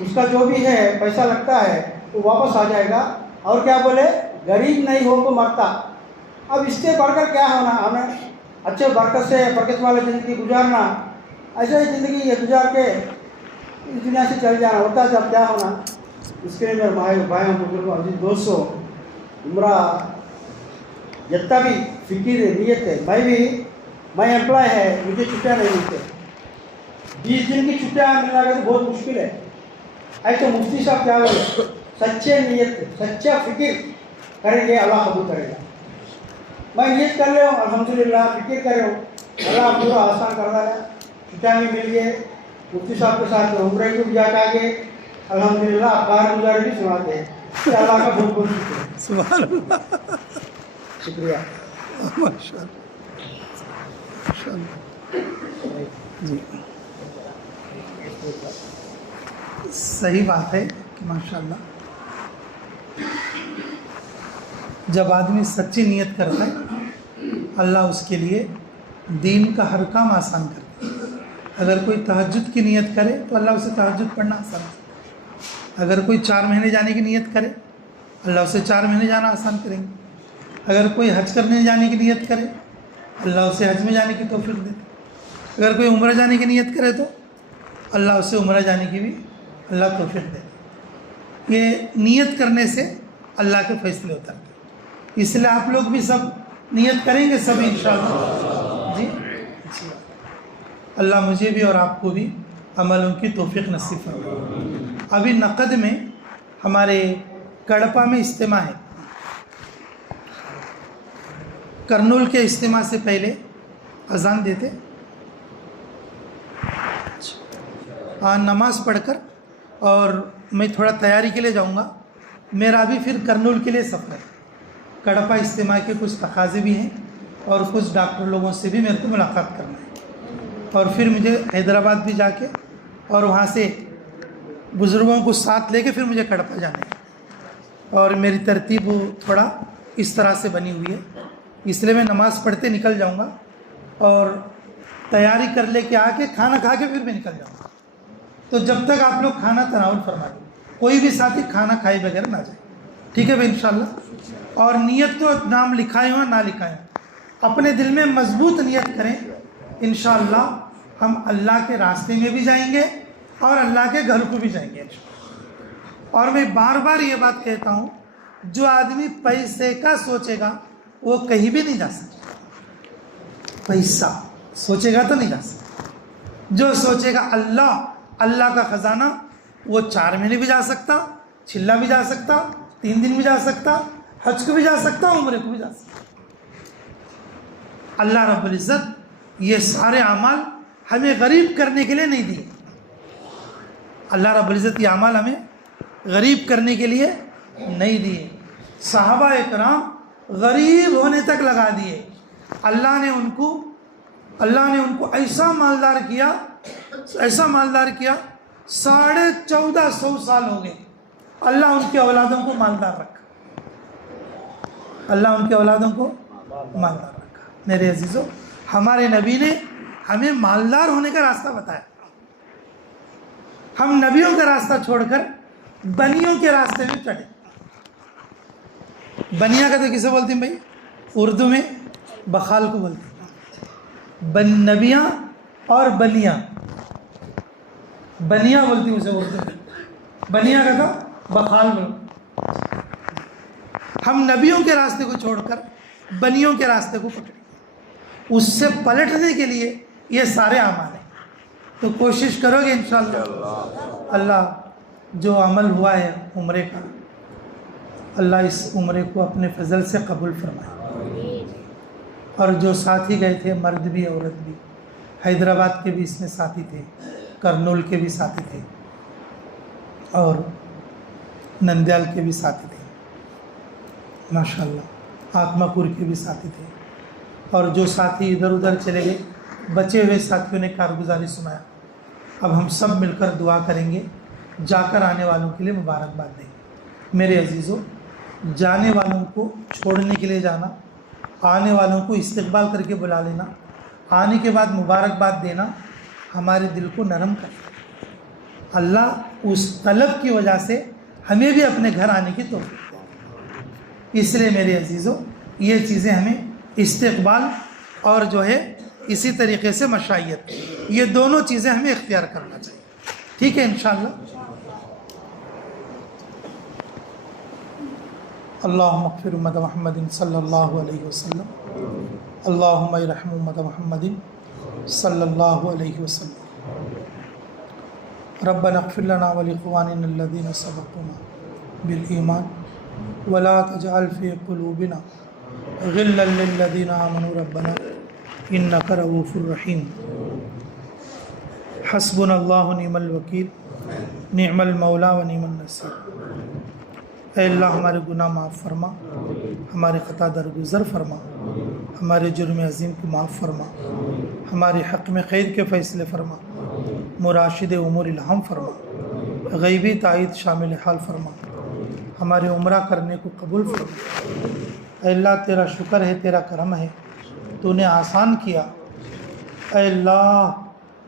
اس کا جو بھی ہے پیسہ لگتا ہے وہ واپس آ جائے گا. اور کیا بولے؟ غریب نہیں ہو کو مرتا. اب اس سے بڑھ کر کیا ہونا؟ ہمیں اچھے برکت والی زندگی گزارنا، ایسے ہی زندگی گزار کے اس دنیا سے چل جانا ہوتا ہے. جب کیا ہونا؟ اس کے لیے میرے بھائیوں بزرگوں عزیز دوستوں، عمرہ جتنا بھی فکر نیت ہے، میں امپلائی ہے، مجھے چھٹیاں نہیں ملتے، 20 دن کی چھٹیاں ملنا تو بہت مشکل ہے. ایسے مفتی صاحب کیا بولے؟ سچے نیت سچا فکر کریں گے اللہ قبول کرے گا. میں نیت کر رہا ہوں الحمدللہ، فکر کر رہا ہوں، اللہ پورا آسان کر رہا ہے. چھٹیاں بھی مل گئے، مفتی صاحب کے ساتھ عمرے کو بھی جا کے آگے الحمدللہ کارگزاری بھی سناتے ہیں. اللہ کا بہت بہت شکریہ. سبحان اللہ، شکریہ. ماشاء اللہ جی صحیح بات ہے کہ ماشاءاللہ جب آدمی سچی نیت کرتا ہے اللہ اس کے لیے دین کا ہر کام آسان کرتا ہے. اگر کوئی تہجد کی نیت کرے تو اللہ اسے تہجد پڑھنا آسان کرے. اگر کوئی 4 مہینے جانے کی نیت کرے اللہ اسے 4 مہینے جانا آسان کریں گے. اگر کوئی حج کرنے جانے کی نیت کرے اللہ اسے حج میں جانے کی توفیق دیتے. اگر کوئی عمرہ جانے کی نیت کرے تو اللہ اسے عمرہ جانے کی بھی اللہ توفیق دے. یہ نیت کرنے سے اللہ کے فیصلے اترتے ہیں. اس لیے آپ لوگ بھی سب نیت کریں گے سب انشاءاللہ جی. اللہ مجھے بھی اور آپ کو بھی عملوں کی توفیق نصیب فرمائے. ابھی نقد میں ہمارے کڑپا میں اجتماع ہے. کرنول کے اجتماع سے پہلے اذان دیتے، نماز پڑھ کر اور میں تھوڑا تیاری کے لیے جاؤں گا. میرا ابھی پھر کرنول کے لیے سفر ہے. کڑپا اجتماع کے کچھ تقاضے بھی ہیں اور کچھ ڈاکٹر لوگوں سے بھی میرے کو ملاقات کرنا ہے, اور پھر مجھے حیدرآباد بھی جا کے اور وہاں سے بزرگوں کو ساتھ لے کے پھر مجھے کڑپا جانا ہے. اور میری ترتیب تھوڑا اس طرح سے بنی ہوئی ہے, اس لیے میں نماز پڑھتے نکل جاؤں گا اور تیاری کر لے کے آ کے کھانا کھا کے پھر میں نکل جاؤں گا. تو جب تک آپ لوگ کھانا تناول فرما دیں, کوئی بھی ساتھی کھانا کھائے بغیر نہ جائے, ٹھیک ہے بھائی انشاءاللہ. اور نیت تو نام لکھائے ہوں نہ لکھائے ہوں, اپنے دل میں مضبوط نیت کریں. انشاءاللہ ہم اللہ کے راستے میں بھی جائیں گے اور اللہ کے گھر کو بھی جائیں گے انشاءاللہ. اور میں بار بار یہ بات کہتا ہوں, جو آدمی پیسے کا سوچے گا وہ کہیں بھی نہیں جا سکتا. پیسہ سوچے گا تو نہیں جا سکتا. جو سوچے گا اللہ کا خزانہ, وہ 4 مہینے بھی جا سکتا, چلا بھی جا سکتا, 3 دن بھی جا سکتا, حج کو بھی جا سکتا, عمرے کو بھی جا سکتا. اللہ رب العزت یہ سارے اعمال ہمیں غریب کرنے کے لیے نہیں دیے. اللہ رب العزت یہ اعمال ہمیں غریب کرنے کے لیے نہیں دیے. صحابہ اکرام غریب ہونے تک لگا دیے. اللہ نے ان کو ایسا مالدار کیا 1450 سال ہو گئے. اللہ ان کی اولادوں کو مالدار رکھا. میرے عزیزوں, ہمارے نبی نے ہمیں مالدار ہونے کا راستہ بتایا. ہم نبیوں کا راستہ چھوڑ کر بنیوں کے راستے میں چڑھے. بنیا کا تو کسے بولتے ہیں بھائی؟ اردو میں بخال کو بولتے ہیں. نبیاں اور بنیا بولتی اسے اردو میں. بنیا کا تھا بخال بولتے. ہم نبیوں کے راستے کو چھوڑ کر بنیوں کے راستے کو پکڑے. اس سے پلٹنے کے لیے یہ سارے اعمال ہیں. تو کوشش کرو گے انشاءاللہ. اللہ جو عمل ہوا ہے عمرے کا, اللہ اس عمرے کو اپنے فضل سے قبول فرمائے. اور جو ساتھی گئے تھے, مرد بھی عورت بھی, حیدرآباد کے بھی اس میں ساتھی تھے, کرنول کے بھی ساتھی تھے, اور نندیال کے بھی ساتھی تھے, ماشاءاللہ آتماپور کے بھی ساتھی تھے. اور جو ساتھی ادھر ادھر چلے گئے, بچے ہوئے ساتھیوں نے کارگزاری سنایا. اب ہم سب مل کر دعا کریں گے, جا کر آنے والوں کے لیے مبارکباد دیں گے. میرے عزیزوں, جانے والوں کو چھوڑنے کے لیے جانا, آنے والوں کو استقبال کر کے بلا لینا, آنے کے بعد مبارکباد دینا ہمارے دل کو نرم کرتا ہے. اللہ اس طلب کی وجہ سے ہمیں بھی اپنے گھر آنے کی توفیق دے. اس لیے میرے عزیزوں, یہ چیزیں ہمیں استقبال اور جو ہے اسی طریقے سے مشائیت, یہ دونوں چیزیں ہمیں اختیار کرنا چاہیے. ٹھیک ہے انشاءاللہ. اللہم اغفر امت محمد صلی اللہ علیہ وسلم. اللہم ارحم امت محمد صلی اللہ علیہ وسلم. ربنا اغفر لنا ولاخواننا الذین سبقونا بالایمان ولا تجعل فی قلوبنا غلا للذین آمنوا ربنا انک رؤوف رحیم. حسبنا اللہ نعم الوکیل نعم المولا و نعم النصیر. اے اللہ ہمارے گناہ معاف فرما, ہمارے خطا درگزر فرما, ہمارے جرم عظیم کو معاف فرما, ہمارے حق میں خیر کے فیصلے فرما, مراشد امور الہام فرما, غیبی تائید شامل حال فرما, ہمارے عمرہ کرنے کو قبول فرما. اے اللہ تیرا شکر ہے, تیرا کرم ہے, تو نے آسان کیا. اے اللہ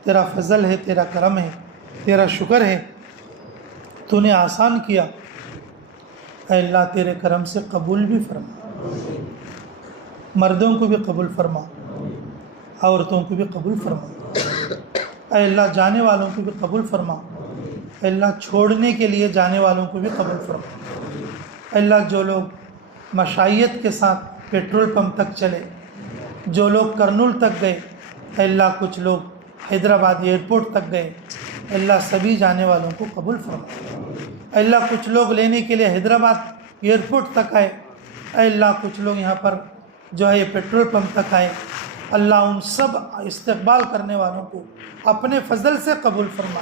تیرا فضل ہے, تیرا کرم ہے, تیرا شکر ہے, تو نے آسان کیا. اے اللہ تیرے کرم سے قبول بھی فرما, مردوں کو بھی قبول فرما, عورتوں کو بھی قبول فرما. اے اللہ جانے والوں کو بھی قبول فرما. اے اللہ چھوڑنے کے لیے جانے والوں کو بھی قبول فرما. اے اللہ جو لوگ مشائیت کے ساتھ پیٹرول پمپ تک چلے, جو لوگ کرنول تک گئے, اے اللہ کچھ لوگ حیدرآباد ایئرپورٹ تک گئے, اے اللہ سبھی جانے والوں کو قبول فرما. اے اللہ کچھ لوگ لینے کے لیے حیدرآباد ایئرپورٹ تک آئے, اے اللہ کچھ لوگ یہاں پر جو ہے پیٹرول پمپ تک آئے. اللہ ان سب استقبال کرنے والوں کو اپنے فضل سے قبول فرما.